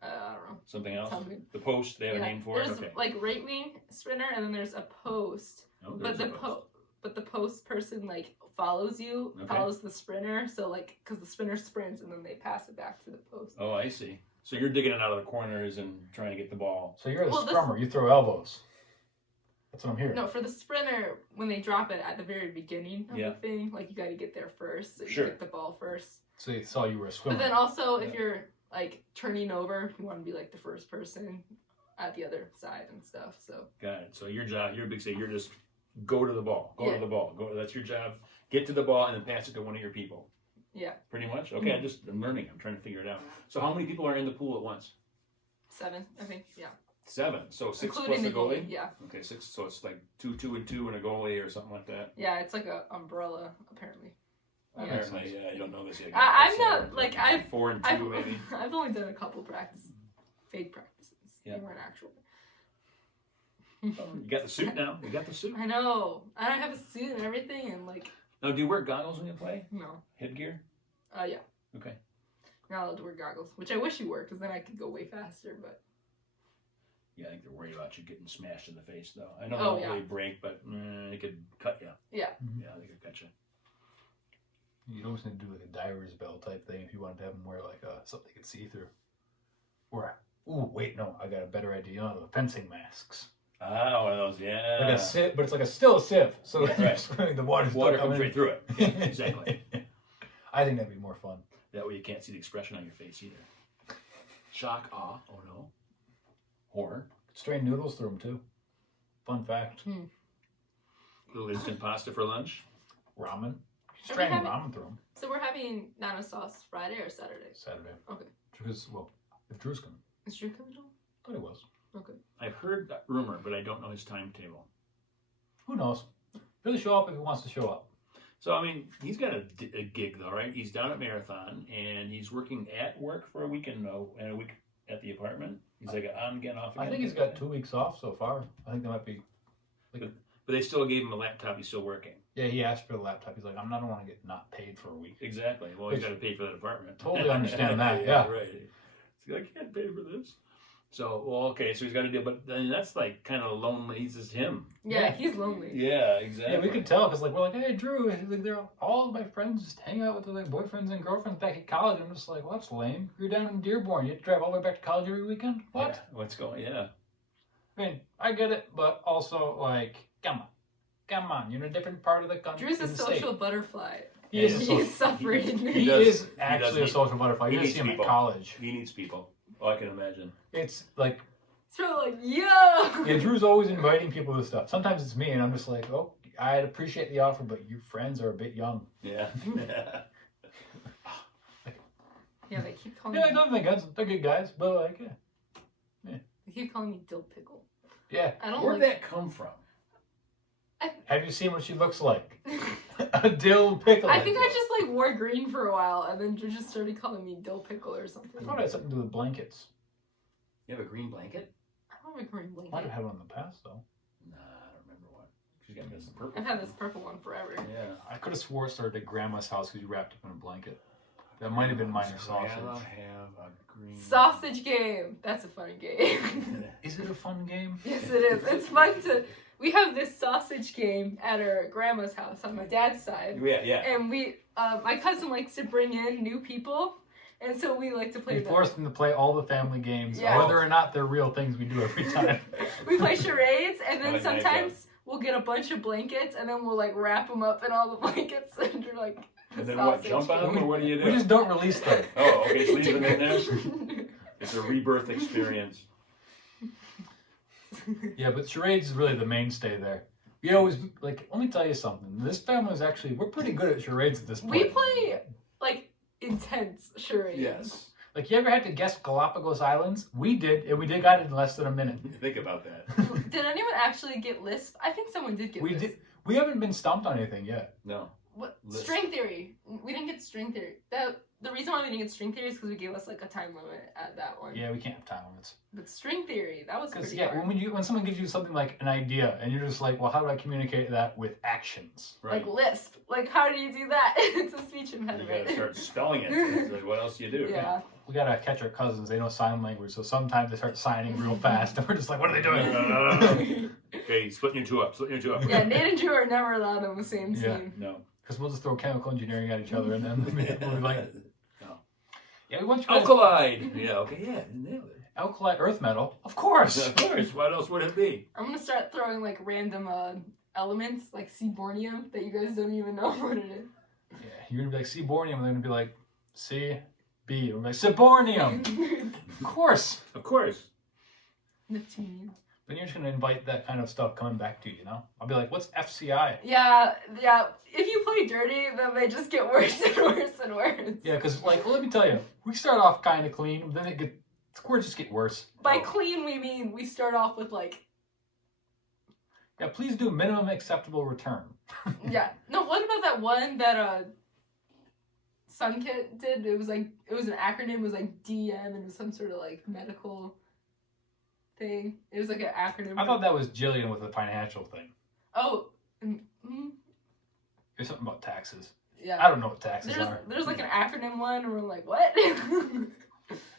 I don't know. Something else. Something. The post. They have Yeah. a name for it. There's Okay. like right wing sprinter, and then there's a post. Oh, But there's the a post. but the post person like follows you, Okay. follows the sprinter. So like, because the sprinter sprints and then they pass it back to the post. Oh, I see. So you're digging it out of the corners and trying to get the ball. So you're the Well, this- scrummer. You throw elbows. That's what I'm hearing. No, for the sprinter, when they drop it at the very beginning of Yeah. the thing, like you got to get there first, so you Sure. get the ball first. So you saw you were a swimmer. But then also, if Yeah. you're like turning over, you want to be like the first person at the other side and stuff. So Got it. So your job, you're a big say, you're just go to the ball. Go Yeah. to the ball. Go. That's your job. Get to the ball and then pass it to one of your people. yeah, Pretty much. Okay. I'm learning. I'm trying to figure it out. So how many people are in the pool at once? 7, I think. Yeah, 7. So 6 including plus the a goalie. Yeah, Okay, 6. So it's like 2, 2, and 2, and a goalie or something like that. yeah, it's like a umbrella apparently. Yeah. Apparently, you don't know this yet. I'm So, not like I've 4 and 2 I've, maybe. I've only done a couple fake practices. Yeah. They weren't actual. Oh, you got the suit now. You got the suit. I know. I don't have a suit and everything, and like Now, do you wear goggles when you play? no. Headgear. Yeah. Okay. Not allowed to wear goggles, which I wish you were, because then I could go way faster. But Yeah, I think they're worried about you getting smashed in the face, though. I know they Oh, don't yeah. really break, but it could cut you. yeah, Yeah, they could cut you. You'd always need to do like a diver's bell type thing if you wanted to have them wear like something they could see through. Or, ooh, wait, no, I got a better idea. You know, the fencing masks. Ah, one of those, yeah. Like a sieve, but it's like still a sieve. So Yeah, right. the water's still Water comes coming right through it. Yeah, exactly. I think that'd be more fun. That way you can't see the expression on your face either. Shock, awe, oh no. Horror. Strain noodles through them too. Fun fact. Little instant pasta for lunch. Ramen. She's training ramen through them. So we're having Nana sauce Friday or Saturday? Saturday. Okay. Because, well, if Drew's coming. Is Drew coming home? I thought he was. Okay. I've heard that rumor, but I don't know his timetable. Who knows? He'll show up if he wants to show up. So, I mean, he's got a gig, though, right? He's down at Marathon, and he's working at work for a weekend, though, and a week at the apartment. He's like on again, off again. I think he's got 2 weeks off so far. I think that might be... But they still gave him a laptop. He's still working. Yeah, he asked for the laptop. He's like, I don't want to get not paid for a week. Exactly. Well, he's got to pay for that apartment. Totally understand that, yeah. Right. He's like, I can't pay for this. So, well, okay, so he's got to do, but then that's like kind of lonely. He's just him. Yeah, he's lonely. Yeah, exactly. Yeah, we could tell because like we're like, hey, Drew, like, they're all of my friends just hang out with their like boyfriends and girlfriends back at college. I'm just like, well, that's lame. You're down in Dearborn. You have to drive all the way back to college every weekend. What? Yeah, what's going? Yeah. I mean, I get it, but also like, come on. You're in a different part of the country. Drew's a social butterfly. He's suffering. He is actually a social butterfly. You see him at college. He needs people. Oh, I can imagine. It's like. It's really like, yo! Yeah, Drew's always inviting people to stuff. Sometimes it's me, and I'm just like, oh, I'd appreciate the offer, but your friends are a bit young. Yeah. Yeah, they keep calling Yeah, me. I don't think they're good guys, but like, yeah. They keep calling me dill pickle. Yeah. I don't Where'd that come from? Have you seen what she looks like? A dill pickle. I think I just like wore green for a while, and then Drew just started calling me dill pickle or something. I thought it had something to do with blankets. You have a green blanket? I don't have a green blanket. Might have had one in the past, though. Nah, I don't remember what. She's got this purple. I've had this purple one forever. Yeah. I could have swore it started at Grandma's house because you wrapped up in a blanket. That might have been minor sausage. Grandma have a green Sausage game. That's a fun game. Is it a fun game? Yes, it is. It's fun to. We have this sausage game at our grandma's house on my dad's side. Yeah. And we, my cousin likes to bring in new people, and so we like to play. We force them to play all the family games, Yeah. whether or not they're real things we do every time. We play charades, and then Nice, sometimes we'll get a bunch of blankets, and then we'll like wrap them up in all the blankets under like. And then what? Jump on them, or what do you do? We just don't release them. Oh, okay. Just leave them in there. It's a rebirth experience. Yeah, but charades is really the mainstay there. We always, like, let me tell you something. This family is actually, we're pretty good at charades at this point. We play like intense charades. Yes. Like, you ever had to guess Galapagos Islands? We did, and we got it in less than a minute. Think about that. Did anyone actually get lisp? I think someone did get We lisp. did. We haven't been stumped on anything yet. No. What? Lisp. String theory. We didn't get string theory. The reason why we didn't get string theory is because we gave us like a time limit at that one. Yeah, we can't have time limits. But string theory, that was Because pretty yeah, hard. when someone gives you something like an idea, and you're just like, well, how do I communicate that with actions? Right. Like lisp. Like how do you do that? It's a speech You impediment. gotta start spelling it. It's like, what else do you do? Yeah. We gotta catch our cousins. They know sign language, so sometimes they start signing real fast, and we're just like, what are they doing? Okay, splitting your two up. Yeah, Nate and Drew are never allowed on the same team. Yeah. No. Because we'll just throw chemical engineering at each other, and then we'll be like, No. yeah, we want you guys. Alkalide. Yeah. Okay. Yeah. Nailed it. Alkali earth metal, of course. Of course. What else would it be? I'm gonna start throwing like random elements like seabornium that you guys don't even know what it is. Yeah, you're gonna be like seabornium, and they're gonna be like C, B. We're like seabornium, of course. Of course. Neptunium. Then you're just gonna invite that kind of stuff coming back to you, you know? I'll be like, what's FCI? Yeah. If you play dirty, then they just get worse and worse and worse. Yeah, because like, let me tell you, we start off kind of clean, but then scores just get worse. By clean, we mean we start off with like. Yeah, please do minimum acceptable return. Yeah. No, what about that one that Sunkit did? It was an acronym. It was like DM, and it was some sort of like medical thing. It was like an acronym. I thought that was Jillian with the financial thing. Oh. There's something about taxes. Yeah. I don't know what taxes are. There's like an acronym one, and we're like, what?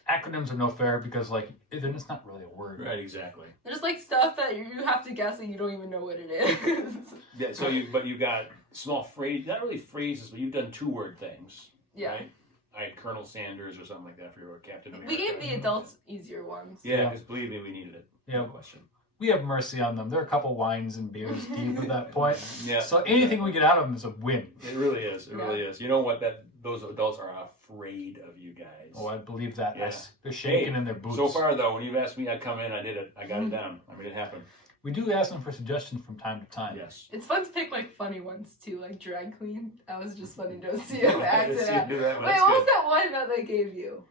Acronyms are no fair because like then it's not really a word. Right. Exactly. There's like stuff that you have to guess and you don't even know what it is. Yeah. So you got small phrase, not really phrases, but you've done 2-word things. Yeah. Right? I had Colonel Sanders or something like that for your Captain America. We gave the adults easier ones. Yeah, Yeah. because believe me, we needed it. Yeah. No question. We have mercy on them. They're a couple wines and beers deep at that point. Yeah. So anything we get out of them is a win. It really is. It Yeah. really is. You know what? Those adults are afraid of you guys. Oh, I believe that. Yeah. They're shaking in their boots. So far, though, when you've asked me, I come in, I did it. I got it down. I made it happen. We do ask them for suggestions from time to time. Yes. It's fun to pick like funny ones too, like drag queen. That was just funny to see him act it out. Wait, what was that one that they gave you?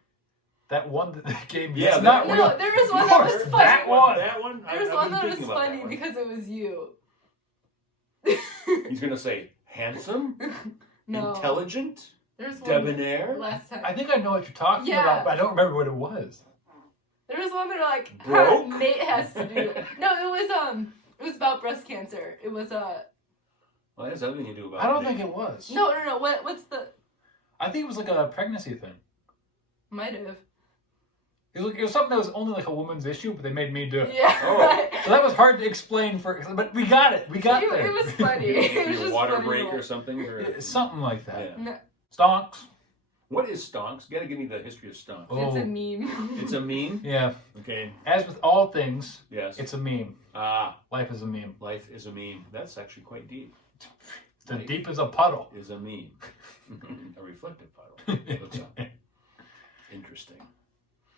That one that they gave me. Yeah, it's not No, real. there was one that was funny. That one. That one. There was one that was funny one. because it was you. He's gonna say handsome, No. intelligent, There's one debonair. last time. I think I know what you're talking Yeah. about, but I don't remember what it was. There was one that like Broke? Nate has to do. No, it was about breast cancer. It was Well, that's the other thing you do about. I don't think it was. no. What's the I think it was like a pregnancy thing. might have. It was something that was only like a woman's issue, but they made me do it. Yeah. Oh. Right. So that was hard to explain but we got it. We got there. It was funny. It was a just water funny break to or something. Or... Something like that. Yeah. No, Stonks. What is stonks? You gotta give me the history of stonks. Oh. it's a meme. It's a meme. Yeah. Okay. As with all things, Yes. it's a meme. Life is a meme. Life is a meme. That's actually quite deep. The deep as a puddle. Is a meme. A reflective puddle. Looks up. Interesting.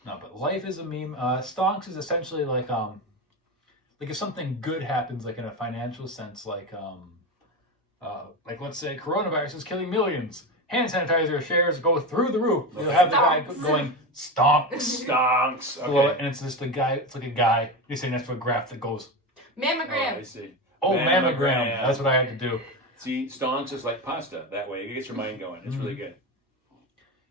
No, but life is a meme. Stonks is essentially like if something good happens, like in a financial sense, like let's say coronavirus is killing millions. Hand sanitizer shares go through the roof. You'll have the guy Stonks. going stonks. Stonks. Below it, Okay. and it's just a guy. It's like a guy. You're sitting next to a graph that goes, Oh, I Mammogram. see. "Oh, mammogram." Mammogram. That's what I had to do. See, stonks is like pasta. That way, it gets your mind going. It's really good.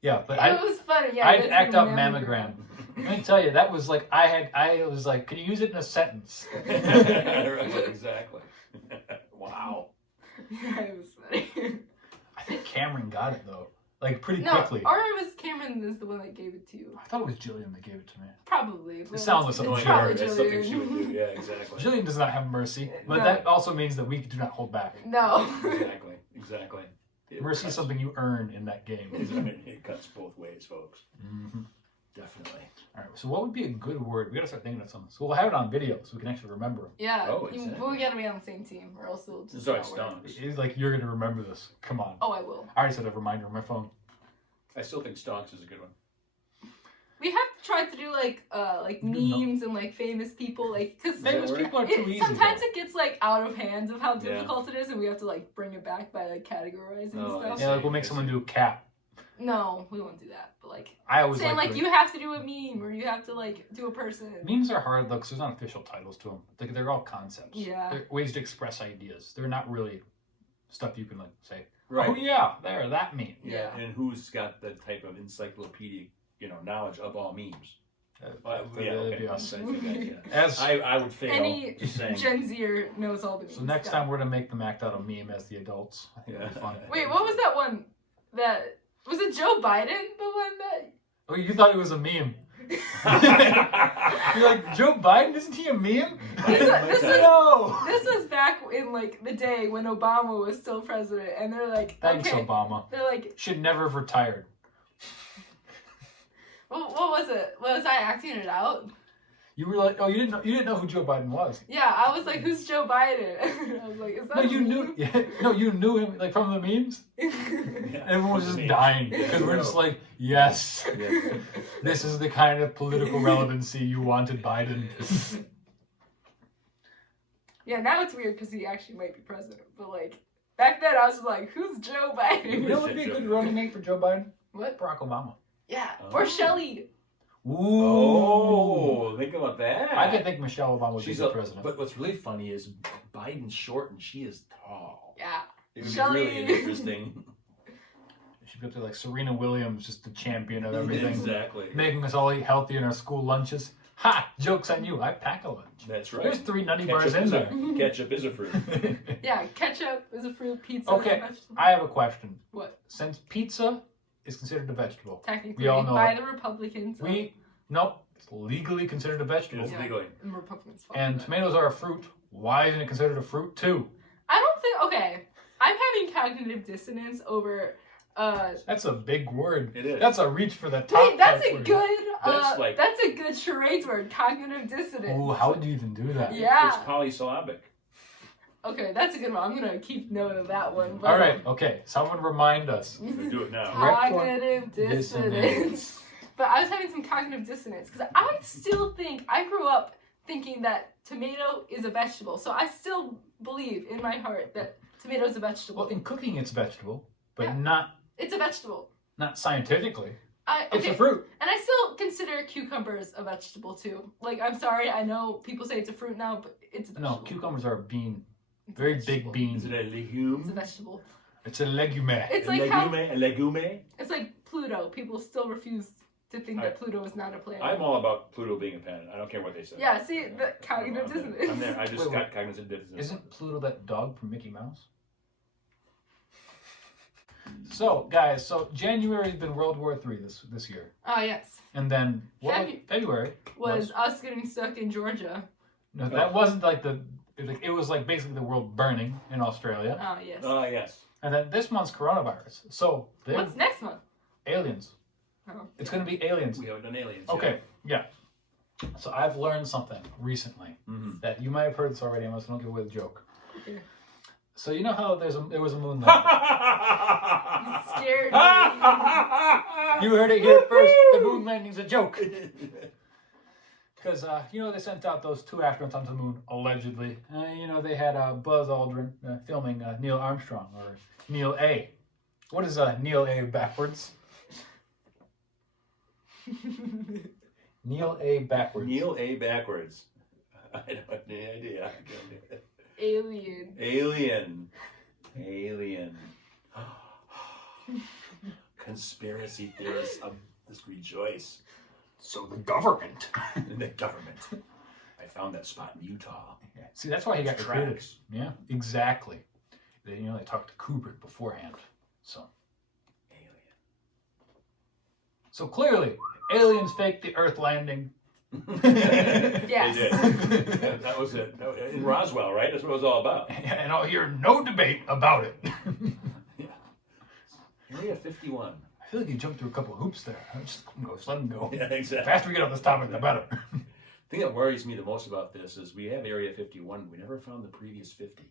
Yeah, but It was funny. Yeah. I had to that's act the out mammogram. Let me tell you, that was like I was like, can you use it in a sentence? Exactly. Wow. Yeah, it was funny. I think Cameron got it though, like pretty No, quickly. or it was Cameron is the one that gave it to you. I thought it was Jillian that gave it to me. Probably. It sounds like it's something probably That's something she Jillian. would do. Yeah, exactly. Jillian does not have mercy, but No. that also means that we do not hold back. No. Exactly. Exactly. It Mercy is cuts- something you earn in that game. It cuts both ways, folks. Mm-hmm. Definitely. All right, so what would be a good word? We gotta start thinking of something. So we'll have it on video so we can actually remember them. Yeah. Oh, exactly. But we gotta be on the same team, or else it'll just. Sorry, not work. stonks. It's like you're gonna remember this. Come on. Oh, I will. I already set a reminder on my phone. I still think stonks is a good one. We have tried to do like memes and like famous people, like because Famous work? people are too easy. sometimes though. it gets like out of hand of how Yeah. difficult it is, and we have to like bring it back by like categorizing Oh, I stuff. Yeah, like we'll make I someone see. do a cap. No, we won't do that. But like I always saying like doing- you have to do a meme or you have to like do a person. Memes are hard though because there's not official titles to them. They're all concepts. Yeah. They're ways to express ideas. They're not really stuff you can like say. Right. Oh yeah, that meme. Yeah. Yeah. And who's got the type of encyclopedic, knowledge of all memes? Yeah. That'd be Okay. us. Yeah. As I would fail. Any Just saying. Gen Zer knows all the memes. so next stuff. time we're gonna make them act out a meme as the adults. I think it'll be fun. Wait, what was that one? That was it Joe Biden? The one that. Oh, you thought it was a meme? You're like Joe Biden? Isn't he a meme? This was- No. This was back in like the day when Obama was still president, and they're like, Thanks, okay, Obama. they're like, Should never have retired. what was it? Was I acting it out? You were like, oh, you didn't know who Joe Biden was. Yeah, I was like, who's Joe Biden? I was like, is that? No, a you meme? knew. Yeah, no, you knew him like from the memes. Everyone was just dying because we're just like, yes, Yeah. this is the kind of political relevancy you wanted Biden. Yeah, now it's weird because he actually might be president, but like back then I was like, who's Joe Biden? You know what would be a good running mate for Joe Biden? What? Barack Obama. Yeah, Oh. or Shelley. Ooh. Oh, think about that. I could think Michelle Obama would be She's the president. But what's really funny is Biden's short and she is tall. Yeah. It would Shelley. be really interesting. She'd be up there like Serena Williams, just the champion of everything. Exactly. Making us all eat healthy in our school lunches. Ha! Joke's on you. I pack a lunch. That's right. There's 3 nutty Ketchup bars in is there. Ketchup is a fruit. Yeah, ketchup is a fruit, pizza Okay. is a vegetable. I have a question. What? Since pizza is considered a vegetable, Technically, We all know by it. the Republicans. nope, it's legally considered a vegetable. It's legally. And Republicans. follow And that. tomatoes are a fruit. Why isn't it considered a fruit too? I don't think. Okay, I'm having cognitive dissonance over. That's a big word. It is. That's a reach for the top. Wait, that's type a word. good. That's That's a good charades word. Cognitive dissonance. Ooh, how would you even do that? Yeah. It's polysyllabic. Okay, that's a good one. I'm gonna keep note of that one. But All right. Okay. Someone remind us. We do it now. Cognitive dissonance. Dissonance. But I was having some cognitive dissonance because I still think I grew up thinking that tomato is a vegetable. So I still believe in my heart that tomato is a vegetable. Well, in cooking, it's vegetable, but Yeah. It's a vegetable. not scientifically. Okay. It's a fruit. And I still consider cucumbers a vegetable too. Like, I'm sorry, I know people say it's a fruit now, but it's a vegetable. No, cucumbers are a bean. It's a Very vegetable. big bean. Is it a It's a legume? vegetable. It's a legume. It's A like how legume? A legume? it's like Pluto. People still refuse to think that Pluto is not a planet. I'm all about Pluto being a planet. I don't care what they say. Yeah, see, the cognitive dissonance. I'm there. I just Wait, got cognitive dissonance. Isn't Pluto that dog from Mickey Mouse? So, guys, January has been World War III this year. Oh, yes. And then February Was us getting stuck in Georgia. No, that wasn't like it was like basically the world burning in Australia. Oh, yes. Yes. And then this month's coronavirus. So, What's next month? aliens. Oh. It's going to be aliens. We haven't done aliens. Okay, yeah. So I've learned something recently that you might have heard this already. I must not give away the joke. Okay. So you know how there was a moon landing? Yet. Scared me. You heard it here first. The moon landing's a joke. Because they sent out those 2 astronauts onto the moon allegedly. They had Buzz Aldrin filming Neil Armstrong or Neil A. What is Neil A backwards? Neil A backwards. Neil A backwards. I don't have any idea. Alien. Alien. Conspiracy theorists of this rejoice. So the government. The government. I found that spot in Utah. Yeah. See, that's why he got recruited. Tracks. Yeah, exactly. They talked to Kubrick beforehand. So. Alien. So clearly, aliens faked the Earth landing. Yes. They did. That was it. In Roswell, right? That's what it was all about. And I'll hear no debate about it. Yeah. Area 51. I feel like you jumped through a couple of hoops there. Just let them go. Yeah, The exactly. faster we get on this topic, the better. The thing that worries me the most about this is we have Area 51. We never found the previous 50.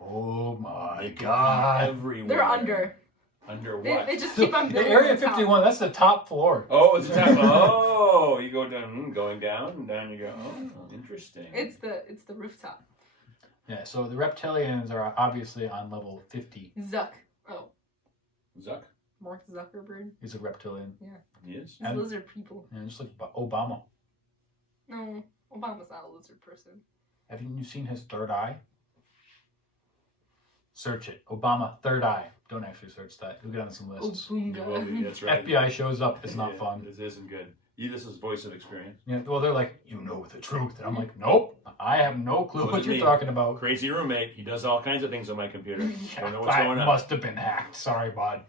Oh my They could be God. everywhere. They're under. Under They, what? they just keep on The building Area on top. 51, that's the top floor. Oh, it's the time. Oh, you go down, going down, and down you go. Oh, interesting. It's the rooftop. Yeah, so the reptilians are obviously on level 50. Zuck. Oh, Zuck. Mark Zuckerberg. He's a reptilian. Yes. He's And- lizard people. And just like Obama. No, Obama's not a lizard person. Haven't you seen his third eye? Search it. Obama, third eye. Don't actually search that. You'll get on some lists. Well, Oobunga. that's right. FBI shows up. It's not Yeah, fun. This isn't good. This is voice of experience. Yeah, well, they're like, you know the truth. And I'm like, nope. I have no clue what Wasn't you're me. talking about. Crazy roommate. He does all kinds of things on my computer. Don't know what's That going on. must have been hacked. Sorry, bud.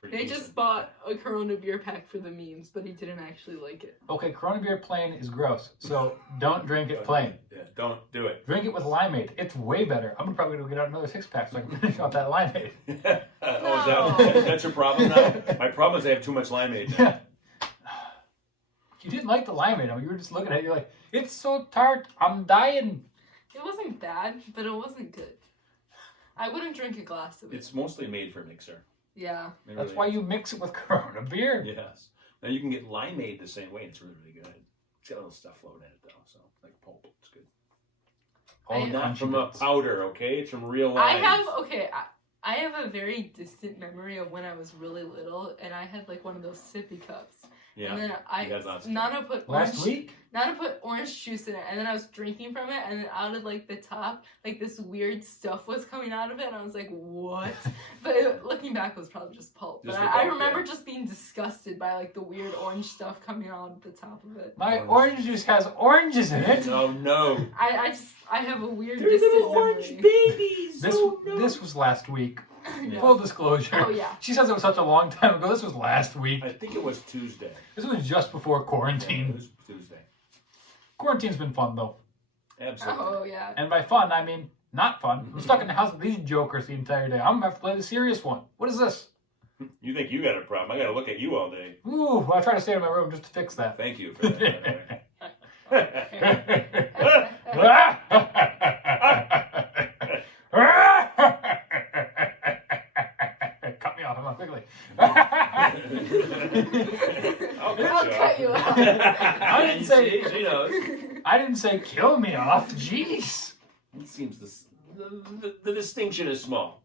Pretty They decent. just bought a Corona beer pack for the memes, but he didn't actually like it. Okay, Corona beer plain is gross. So don't drink it plain. Yeah, don't do it. Drink it with limeade. It's way better. I'm probably going to get out another 6-pack so I can finish off that limeade. That's your problem now? My problem is I have too much limeade now. Yeah. You didn't like the limeade. I mean, you were just looking at it. You're like, it's so tart. I'm dying. It wasn't bad, but it wasn't good. I wouldn't drink a glass of it. It's mostly made for mixer. Yeah. It That's really why is. you mix it with Corona beer. Yes. Now you can get limeade the same way. It's really, really good. It's got a little stuff floating in it though, so like pulp. It's good. All the Not crunchy from a bits. powder, okay? It's from real limes. I have a very distant memory of when I was really little, and I had like one of those sippy cups. Yeah. And then You had lots of Nana put Last week? Nana put orange juice in it, and then I was drinking from it, and then out of like the top, like this weird stuff was coming out of it, and I was like, "What?" But looking back, it was probably just pulp. Just But the I pulp, remember yeah. just being disgusted by like the weird orange stuff coming out of the top of it. My orange juice has oranges in it. Oh no. I have a weird They're distant little memory. orange babies. This Oh, no. this was last week. Yeah. Full disclosure. Oh yeah. She says it was such a long time ago. This was last week. I think it was Tuesday. This was just before Yeah, it quarantine. was Tuesday. Quarantine's been fun though. Absolutely. Oh yeah. And by fun, I mean not fun. I'm stuck in the house with these jokers the entire day. I'm gonna have to play the serious one. What is this? You think you got a problem? I got to look at you all day. Ooh, I try to stay in my room just to fix that. Thank you for that. By the Cut me off, come on, quickly. I'll I'll cut you off. I didn't say- She knows. I I didn't say kill me off. Jeez. It seems the distinction is small.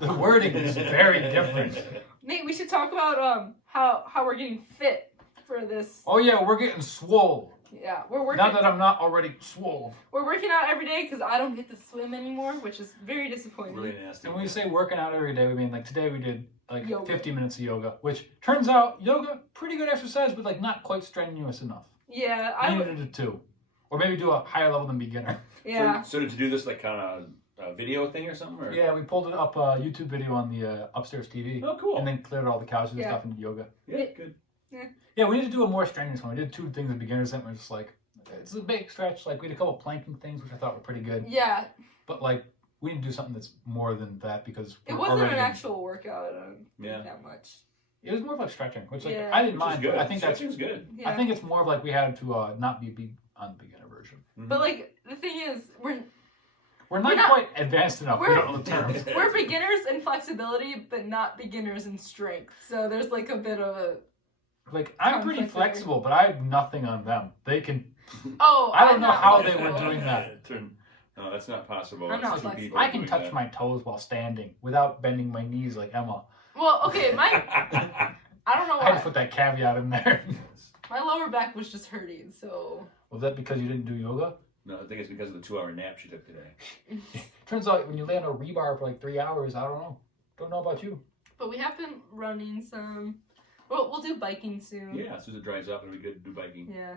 The wording is very different. Nate, we should talk about how we're getting fit for this. Oh yeah, we're getting swole. Yeah, we're working. Not that I'm not already swole. We're working out every day because I don't get to swim anymore, which is very disappointing. Really nasty. And when we say working out every day, we mean like today we did like Yoga. 50 minutes of yoga, which turns out yoga, pretty good exercise, but like not quite strenuous enough. Yeah, I needed to do 2. Or maybe do a higher level than beginner. Yeah. So did you do this like kind of a video thing or something? Or? Yeah, we pulled it up a YouTube video on the upstairs TV. Oh, cool. And then cleared all the couches and Yeah. stuff and did yoga. Yeah, good. Yeah, we need to do a more strenuous one. We did 2 things at beginners and we're just like, it's a big stretch. Like we did a couple planking things, which I thought were pretty good. Yeah. But like, we need to do something that's more than that because It we're wasn't an already- actual workout. Yeah. That much. It was more of like stretching, which like Yeah. I didn't Which is mind. good. But I think that's Stretching's good. Yeah. I think it's more of like we had to not be on the beginner version. But like the thing is, we're We're not quite advanced enough. We we're- don't know the terms. we're beginners in flexibility, but not beginners in strength. So there's like a bit of a Like I'm pretty Conflict there. flexible, but I have nothing on them. They can. oh. I don't I'm know not how they flexible. were doing that. No, that's not possible. I'm not It's two flexible. people I can doing touch that. my toes while standing without bending my knees like Emma. Well, okay, I don't know I had to why. put that caveat in there. My lower back was just hurting, so Was that because you didn't do yoga? No, I think it's because of the 2-hour nap she took today. Turns out when you lay on a rebar for like 3 hours, I don't know. Don't know about you. but we have been running some. Well, we'll do biking soon. Yeah, as soon as it dries up, it'll be good to do biking. Yeah.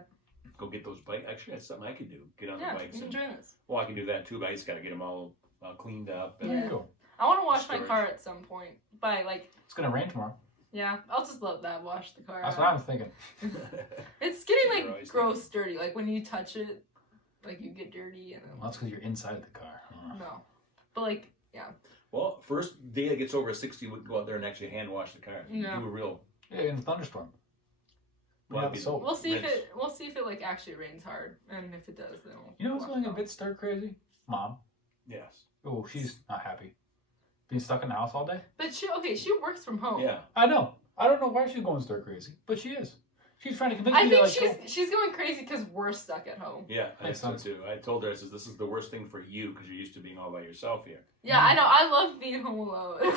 Go get those bikes. Actually, that's something I could do. Get on Yeah, the bikes. you can join us. Well, I can do that too, but I just got to get them all cleaned up. There Yeah. you go. I want to wash my Storage. car at some point. By like, It's gonna rain tomorrow. yeah, I'll just let that wash the car. That's out. what I'm thinking. It's getting You're like always gross, dirty. Like when you touch it, like you get dirty and then Well, that's because you're inside the car. no. But like, yeah, Well, first day that gets over 60, we go out there and actually hand wash the car. Yeah. Do a real. Yeah, in a thunderstorm. We Well, got the it'd be- soap. we'll see if Rinse. it like actually rains hard, and if it does, then we'll You know what's wash going it a off. bit stir crazy? Mom. Yes. Oh, she's not happy. Being stuck in the house all day? But she works from home. Yeah. I know. I don't know why she's going stir crazy, but she is. She's trying to convince I me to think like she's going crazy because we're stuck at home. Yeah, I think Makes so sense. too. I told her, I says, this is the worst thing for you because you're used to being all by yourself here. Yeah, I know. I love being home alone.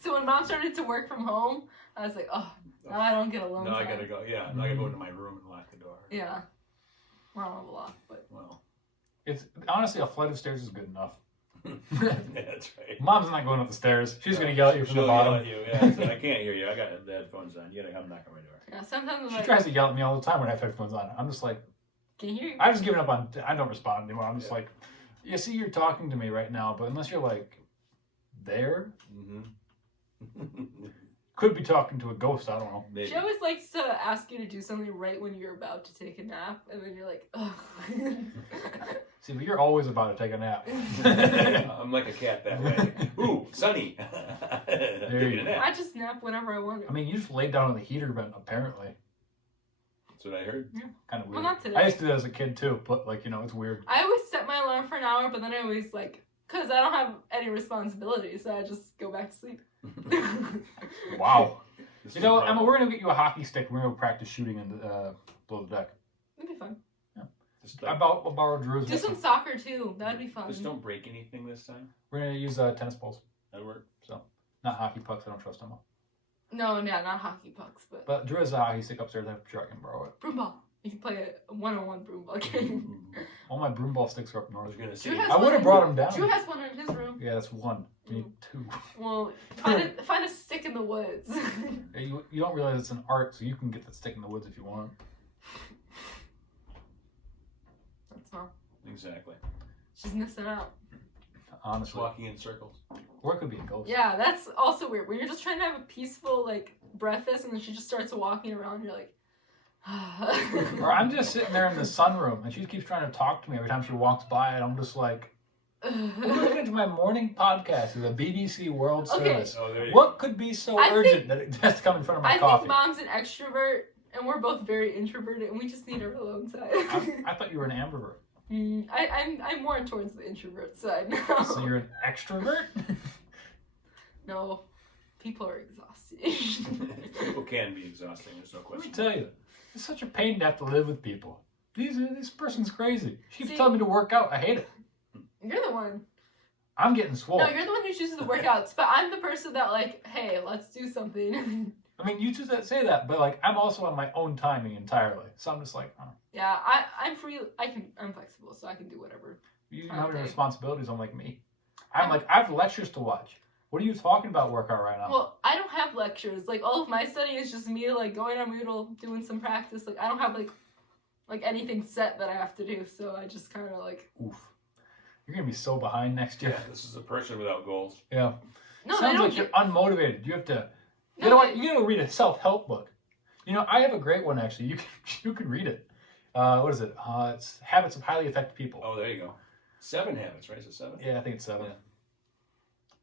So when Mom started to work from home, I was like, oh, now I don't get alone. Now I time. gotta go. Yeah, now I gotta go into my room and lock the door. Yeah. Well, I don't have a lock, but Well, It's honestly a flight of stairs is good enough. yeah, that's right. Mom's not going up the stairs. She's gonna yell at you from She'll the yell bottom. at you. Yeah, I said, I can't hear you. I got the headphones on. You gotta come knock on my door. yeah, sometimes I'm She like, tries to yell at me all the time when I have headphones on. I'm just like, can you hear you? I've just given up on. I don't respond anymore. I'm just Yeah. like, you see, you're talking to me right now, but unless you're like there, Mm-hmm. could be talking to a ghost. I don't know. Maybe. She always likes to ask you to do something right when you're about to take a nap, and then you're like, ugh. See, but you're always about to take a nap. I'm like a cat that way. Ooh, sunny. Taking you a go. nap. I just nap whenever I want to. I mean, you just laid down on the heater vent. Apparently, That's what I heard. kind of Well, weird. not today. I used to do that as a kid too, but like it's weird. I always set my alarm for an hour, but then I always like, because I don't have any responsibility, so I just go back to sleep. Wow. This You is know, a problem. Emma, we're gonna get you a hockey stick. We're gonna go practice shooting in the below the deck. That'd be fun. Just, I borrowed Drew's. Do some soccer too. That'd be fun. just don't break anything this time. We're gonna use tennis balls, That'll work. not hockey pucks. I don't trust Emma. No, yeah, not hockey pucks, but But Drew has a hockey stick upstairs. I'm sure I can borrow it. broom ball. You can play a one-on-one broom ball game. All my broom ball sticks are up I was north. gonna say. Drew has I would one have in- brought them down. Drew has one in his room. Yeah, that's one. You need two. Well, find a stick in the woods. Yeah, you don't realize it's an art, so you can get that stick in the woods if you want. That's all. Exactly. She's missing out. Just Honestly, walking in circles. or it could be a ghost. Yeah, that's also weird. When you're just trying to have a peaceful like breakfast, and then she just starts walking around. You're like, Or I'm just sitting there in the sunroom, and she keeps trying to talk to me every time she walks by, and I'm just like, I'm listening to my morning podcast of the BBC World Okay. Service. Oh, there you What could be so I urgent that it has to come in front of my I coffee? think Mom's an extrovert, and we're both very introverted, and we just need our alone side. I thought you were an ambivert. I'm more towards the introvert side now. So you're an extrovert? No, people are exhausting. People can be exhausting. There's no Let me question. tell you, it's such a pain to have to live with people. This person's crazy. She keeps See- telling me to work out. I hate it. You're the one. I'm getting swole. No, you're the one who chooses the workouts, but I'm the person that like, hey, let's do something. I mean, you two that say that, but like, I'm also on my own timing entirely. So I'm just like, oh. Yeah, I'm free. I'm flexible, so I can do whatever. You have any responsibilities unlike me. I'm like, I have lectures to watch. What are you talking about workout right now? Well, I don't have lectures. Like, all of my study is just me, like, going on Moodle, doing some practice. Like, I don't have, like anything set that I have to do, so I just kind of, like... Oof. You're going to be so behind next year. Yeah, this is a person without goals. Yeah. No, Sounds like you're unmotivated. You have to... You know what? You got to read a self-help book. You know, I have a great one, actually. You can read it. What is it? It's Habits of Highly Effective People. Oh, there you go. 7 habits, right? Is it 7? Yeah, I think it's 7. Yeah.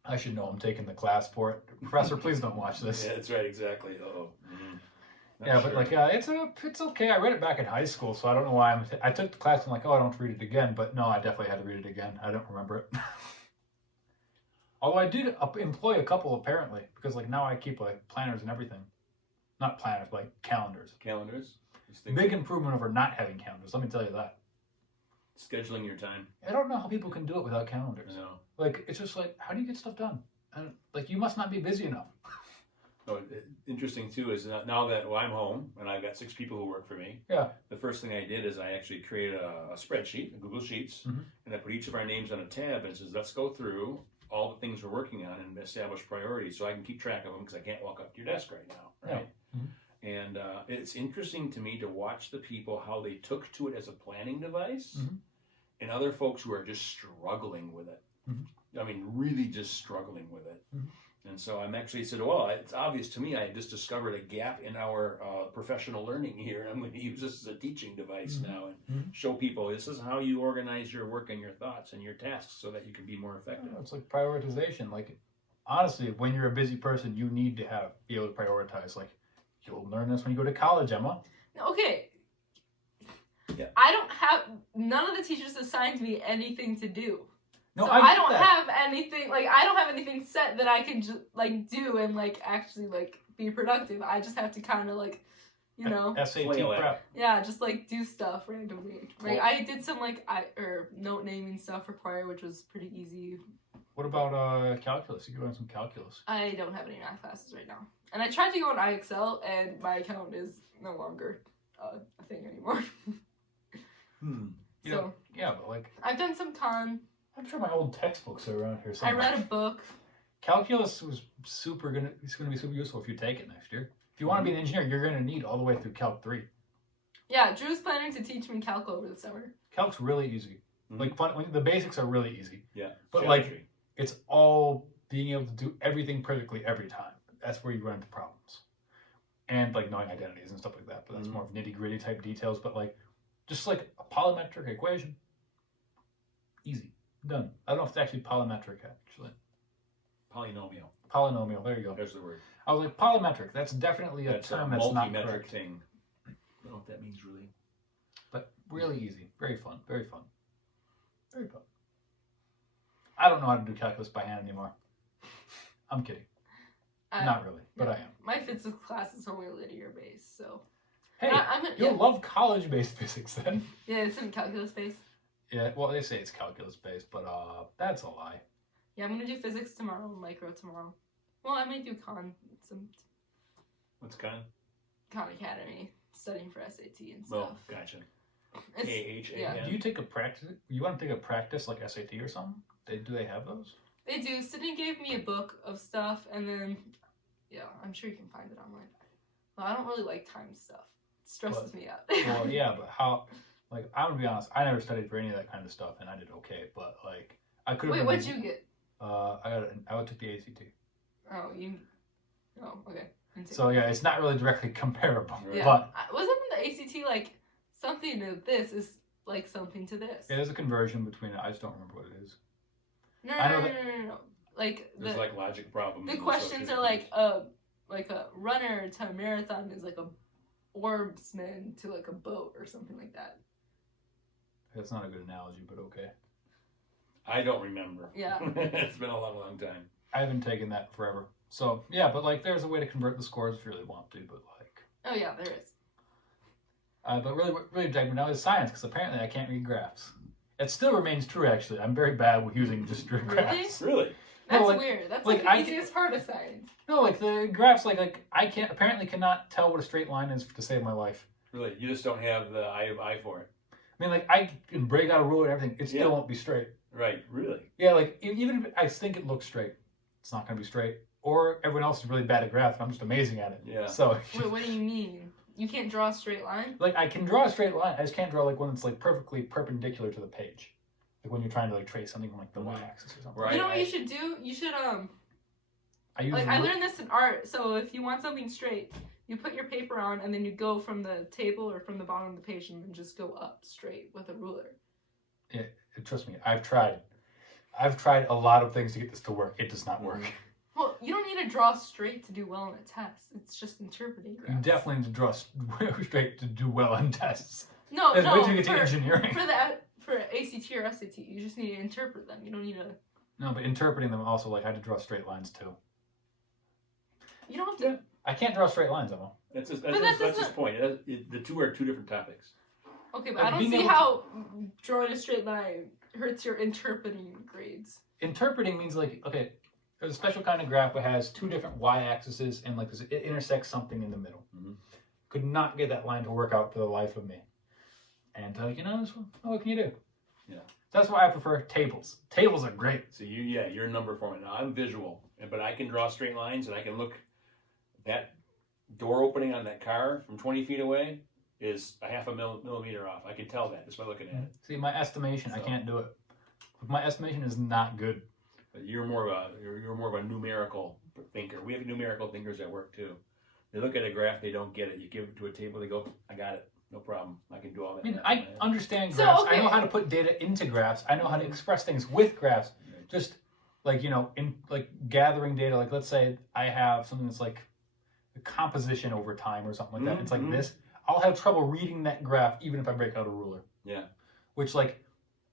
I should know. I'm taking the class for it. Professor, please don't watch this. Yeah, that's right, exactly. Oh. Yeah, but like it's okay. I read it back in high school, so I don't know why I took the class and I'm like, oh, I don't have to read it again. But no, I definitely had to read it again. I don't remember it. Although I did employ a couple apparently, because like now I keep like planners and everything. Not planners, but like calendars. Calendars? Big improvement over not having calendars. Let me tell you that. Scheduling your time. I don't know how people can do it without calendars. I know. Like it's just like, how do you get stuff done? And like you must not be busy enough. Oh, interesting too is that now that I'm home and I've got 6 people who work for me. Yeah. The first thing I did is I actually created a spreadsheet, a Google Sheets, and I put each of our names on a tab and says, let's go through all the things we're working on and establish priorities so I can keep track of them because I can't walk up to your desk right now, right? Yeah. And it's interesting to me to watch the people how they took to it as a planning device, and other folks who are just struggling with it. I mean, really just struggling with it. And so I'm actually said, well, it's obvious to me I just discovered a gap in our professional learning here. I'm going to use this as a teaching device now and show people this is how you organize your work and your thoughts and your tasks so that you can be more effective. It's like prioritization. Like, honestly, when you're a busy person, you need to be able to prioritize. Like, you'll learn this when you go to college, Emma. Okay. Yeah. None of the teachers assigned me anything to do. No, so I don't that. have anything, like, I don't have anything set that I can just, like, do and, like, actually, like, be productive. I just have to kind of, like, you know. SAT prep. Yeah, just, like, do stuff randomly. Like, I did some, like, note naming stuff for choir, which was pretty easy. What about calculus? You could learn some calculus. I don't have any math classes right now. And I tried to go on IXL, and my account is no longer a thing anymore. So, yeah, but, like, I've done some con. I'm sure my old textbooks are around here somewhere. I read a book. Calculus was it's going to be super useful if you take it next year. If you want to be an engineer, you're going to need all the way through Calc 3. Yeah, Drew's planning to teach me Calc over the summer. Calc's really easy. Like, the basics are really easy. Yeah. But, like, it's all being able to do everything perfectly every time. That's where you run into problems. And, like, knowing identities and stuff like that. But that's more of nitty-gritty type details. But, like, just, like, a polymetric equation. Easy. Done. I don't know if it's actually polymetric, actually. Polynomial, there you go. There's the word. I was like, polymetric. That's definitely a term that's not multi-metric correct. thing. I don't know what that means, really. But really easy. Very fun. Very fun. Very fun. I don't know how to do calculus by hand anymore. I'm kidding. Not really, but I am. My physics class is only linear based, so. Hey, you'll love college-based physics then. Yeah, it's in calculus based. Yeah, well, they say it's calculus-based, but that's a lie. Yeah, I'm gonna do physics tomorrow and micro tomorrow. Well, I might do What's con? Khan Academy, studying for SAT and stuff. Oh, gotcha. It's- Yeah. Do you take a practice? You want to take a practice like SAT or something? Do they have those? They do. Sydney gave me a book of stuff, and then, yeah, I'm sure you can find it online. Well, I don't really like time stuff. It stresses me out. Well, yeah, but how? Like, I'm gonna be honest. I never studied for any of that kind of stuff, and I did okay. But like, I could have. Wait, what'd you get? I took the ACT. Oh, okay. So yeah, it's not really directly comparable. Yeah. But Wasn't the ACT like something to this is like something to this? it is a conversion between it. I just don't remember what it is. No. Like There's like logic problems. the questions are like a runner to a marathon is like a oarsman to like a boat or something like that. That's not a good analogy, but okay. I don't remember. Yeah. It's been a long time. I haven't taken that forever. So yeah, but like, there's a way to convert the scores if you really want to. But like, Oh yeah, there is. But really, what really dragged me down is science, because apparently I can't read graphs. It still remains true, actually. I'm very bad with using just straight graphs. Really? That's No, like- weird. That's like, like the easiest part of science. No, like the graphs, like I cannot tell what a straight line is to save my life. Really? You just don't have the eye for it. I mean, like I can break out a ruler and everything, it still Yeah. won't be straight. Right. Really? Yeah, like even if I think it looks straight, it's not going to be straight. Or everyone else is really bad at graphs, and I'm just amazing at it. Yeah. So, Wait, what do you mean? You can't draw a straight line? like I can draw a straight line. I just can't draw like one that's like perfectly perpendicular to the page. Like when you're trying to like trace something from like the y-axis or something. Right. You know what you should do? You should I use like I learned this in art. So if you want something straight, you put your paper on and then you go from the table or from the bottom of the page and then just go up straight with a ruler. Trust me, I've tried a lot of things to get this to work. It does not work. Well, you don't need to draw straight to do well in a test. It's just interpreting You graphs. definitely need to draw straight to do well on tests. No, That's no. wait till you get to engineering. For ACT or SAT, you just need to interpret them. You don't need to. No, but interpreting them also, like I had to draw straight lines too. You don't have to. I can't draw straight lines, Emma. That's his doesn't- point. The two are two different topics. Okay, but Like, I don't being see able how drawing a straight line hurts your interpreting grades. Interpreting means like, okay, there's a special kind of graph that has two different y-axes and like it intersects something in the middle. Mhm. Could not get that line to work out for the life of me. And what can you do? Yeah. That's why I prefer tables. Tables are great. So you're a number format. Now I'm visual, but I can draw straight lines, and I can look. That door opening on that car from 20 feet away is a half a millimeter off. I can tell that just by looking at it. See, my estimation, I So- can't do it. My estimation is not good. But you're more of a numerical thinker. We have numerical thinkers at work too. They look at a graph, they don't get it. You give it to a table, they go, "I got it, no problem. I can do all that." I mean, math I in my head." understand So, graphs. okay. I know how to put data into graphs. I know how to express things with graphs. Just like, in like gathering data, like let's say I have something that's like a composition over time or something like that. It's like Mhm. this. I'll have trouble reading that graph even if I break out a ruler. Yeah. Which like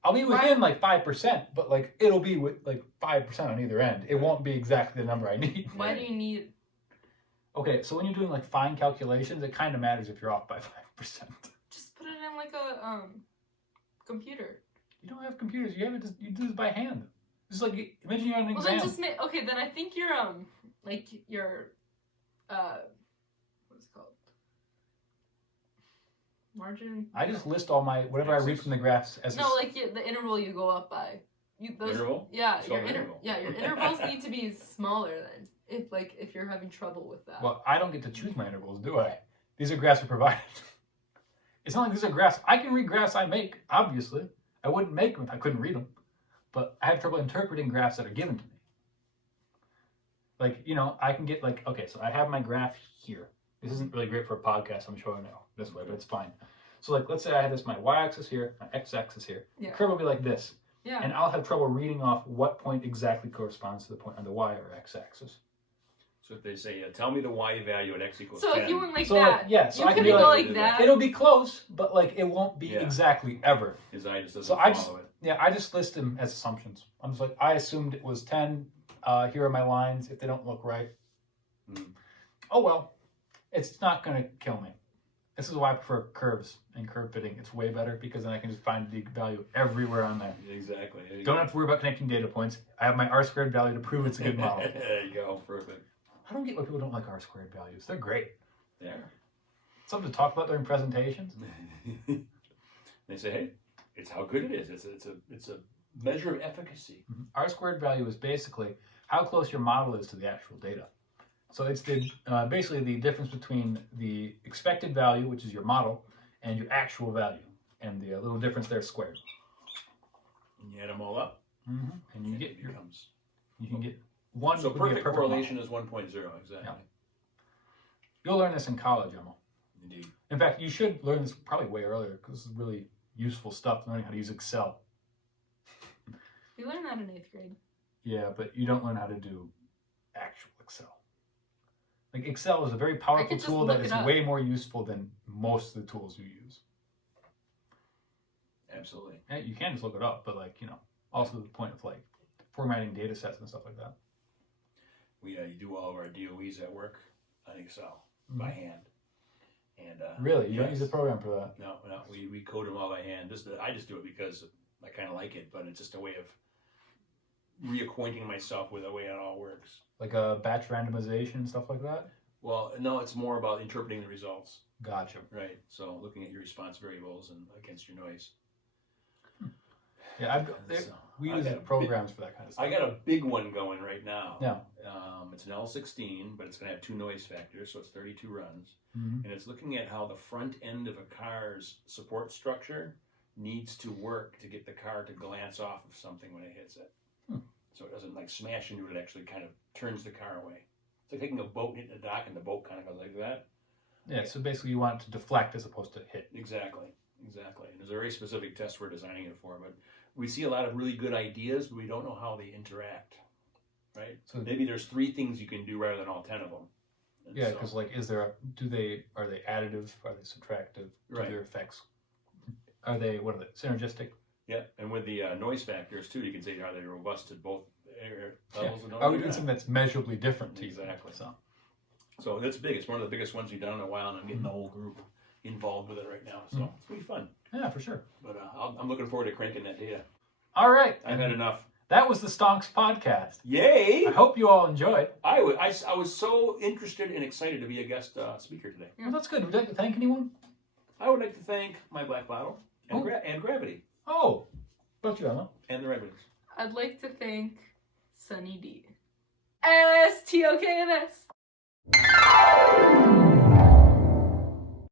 I'll be within like 5%, but like it'll be with like 5% on either end. It won't be exactly the number I need. Why do you need? Okay, so when you're doing like fine calculations, it kind of matters if you're off by 5%. Just put it in like a computer. You don't have computers. You do this by hand. It's like imagine you're on an Well, exam. then just make. Okay, then I think your like your what's it called? Margin. I just list all my whatever I read from the graphs as No, like the interval you go up by. Interval? Yeah, It's called interval. your intervals need to be smaller then. If you're having trouble with that. well, I don't get to choose my intervals, do I? These are graphs are provided. It's not like these are graphs. I can read graphs I make, obviously. I wouldn't make them if I couldn't read them. But I have trouble interpreting graphs that are given to me. Like, I can get like, okay, so I have my graph here. This isn't really great for a podcast, I'm showing now this way, but it's fine. So like, let's say I have my y-axis here, my x-axis here. Yeah. The curve will be like this. Yeah. And I'll have trouble reading off what point exactly corresponds to the point on the y or x-axis. So if they say, "Tell me the y value at x equals So 10," if you went like So, that, like, yeah, so you I can couldn't be go like- like that. It'll be close, but like it won't be Yeah. exactly ever. his eye just doesn't So I follow it. Yeah, I just list them as assumptions. I'm just like, I assumed it was 10. Here are my lines. If they don't look right, oh well. It's not going to kill me. This is why I prefer curves and curve fitting. It's way better because then I can just find the value everywhere on there. Exactly. There you Don't go. have to worry about connecting data points. I have my R-squared value to prove it's a good model. There you go. Perfect. I don't get why people don't like R-squared values. They're great. There. Something to talk about during presentations. They say, "Hey, it's how good it is. It's a measure of efficacy." R-squared value is basically how close your model is to the actual data. So it's basically the difference between the expected value, which is your model, and your actual value, and the little difference there squared. And you add them all up, And you get it your, becomes. you can get one. So would be a perfect perfect correlation model. is 1.0. Exactly. Yeah. You'll learn this in college, Emma. Indeed. In fact, you should learn this probably way earlier because it's really useful stuff. Learning how to use Excel. You learned that in 8th grade. Yeah, but you don't learn how to do actual Excel. Like Excel is a very powerful just tool look that it is up. way more useful than most of the tools you use. Absolutely. Yeah, you can just look it up, but also the point of like formatting data sets and stuff like that. We you do all of our DOEs at work on Excel by hand, And really, you don't use a program for that? No, we code them all by hand. I just do it because I kind of like it, but it's just a way of reacquainting myself with the way it all works. Like a batch randomization, stuff like that? Well, no, it's more about interpreting the results. Gotcha. Right. So looking at your response variables and against your noise. Yeah, we use programs for that kind of stuff. I got a big one going right now. Yeah. It's an L16, but it's going to have 2 noise factors, so it's 32 runs. Mm-hmm. And it's looking at how the front end of a car's support structure needs to work to get the car to glance off of something when it hits it. So it doesn't like smash into it, it actually kind of turns the car away. It's like taking a boat hitting a dock and the boat kind of goes like that. Yeah, so basically you want it to deflect as opposed to hit. Exactly. And there's a very specific test we're designing it for, but we see a lot of really good ideas, but we don't know how they interact. Right? So maybe there's 3 things you can do rather than all 10 of them. And yeah, because like, are they additive? Are they subtractive? Right. Do their effects? Are they synergistic? Yeah, and with the noise factors too, you can say are they robust to both levels? Yeah. Are we doing something that's measurably different to exactly. you? So that's big. It's one of the biggest ones we've done in a while, and I'm getting the whole group involved with it right now. So it's gonna be fun. Yeah, for sure. But I'm looking forward to cranking that data. All right, I've had enough. That was the Stonks Podcast. Yay! I hope you all enjoyed. I was so interested and excited to be a guest speaker today. Well, that's good. Would you like to thank anyone? I would like to thank my Black Bottle and, and Gravity. Oh, about you, Emma. And the Red Wings. I'd like to thank Sunny D. STOKNS.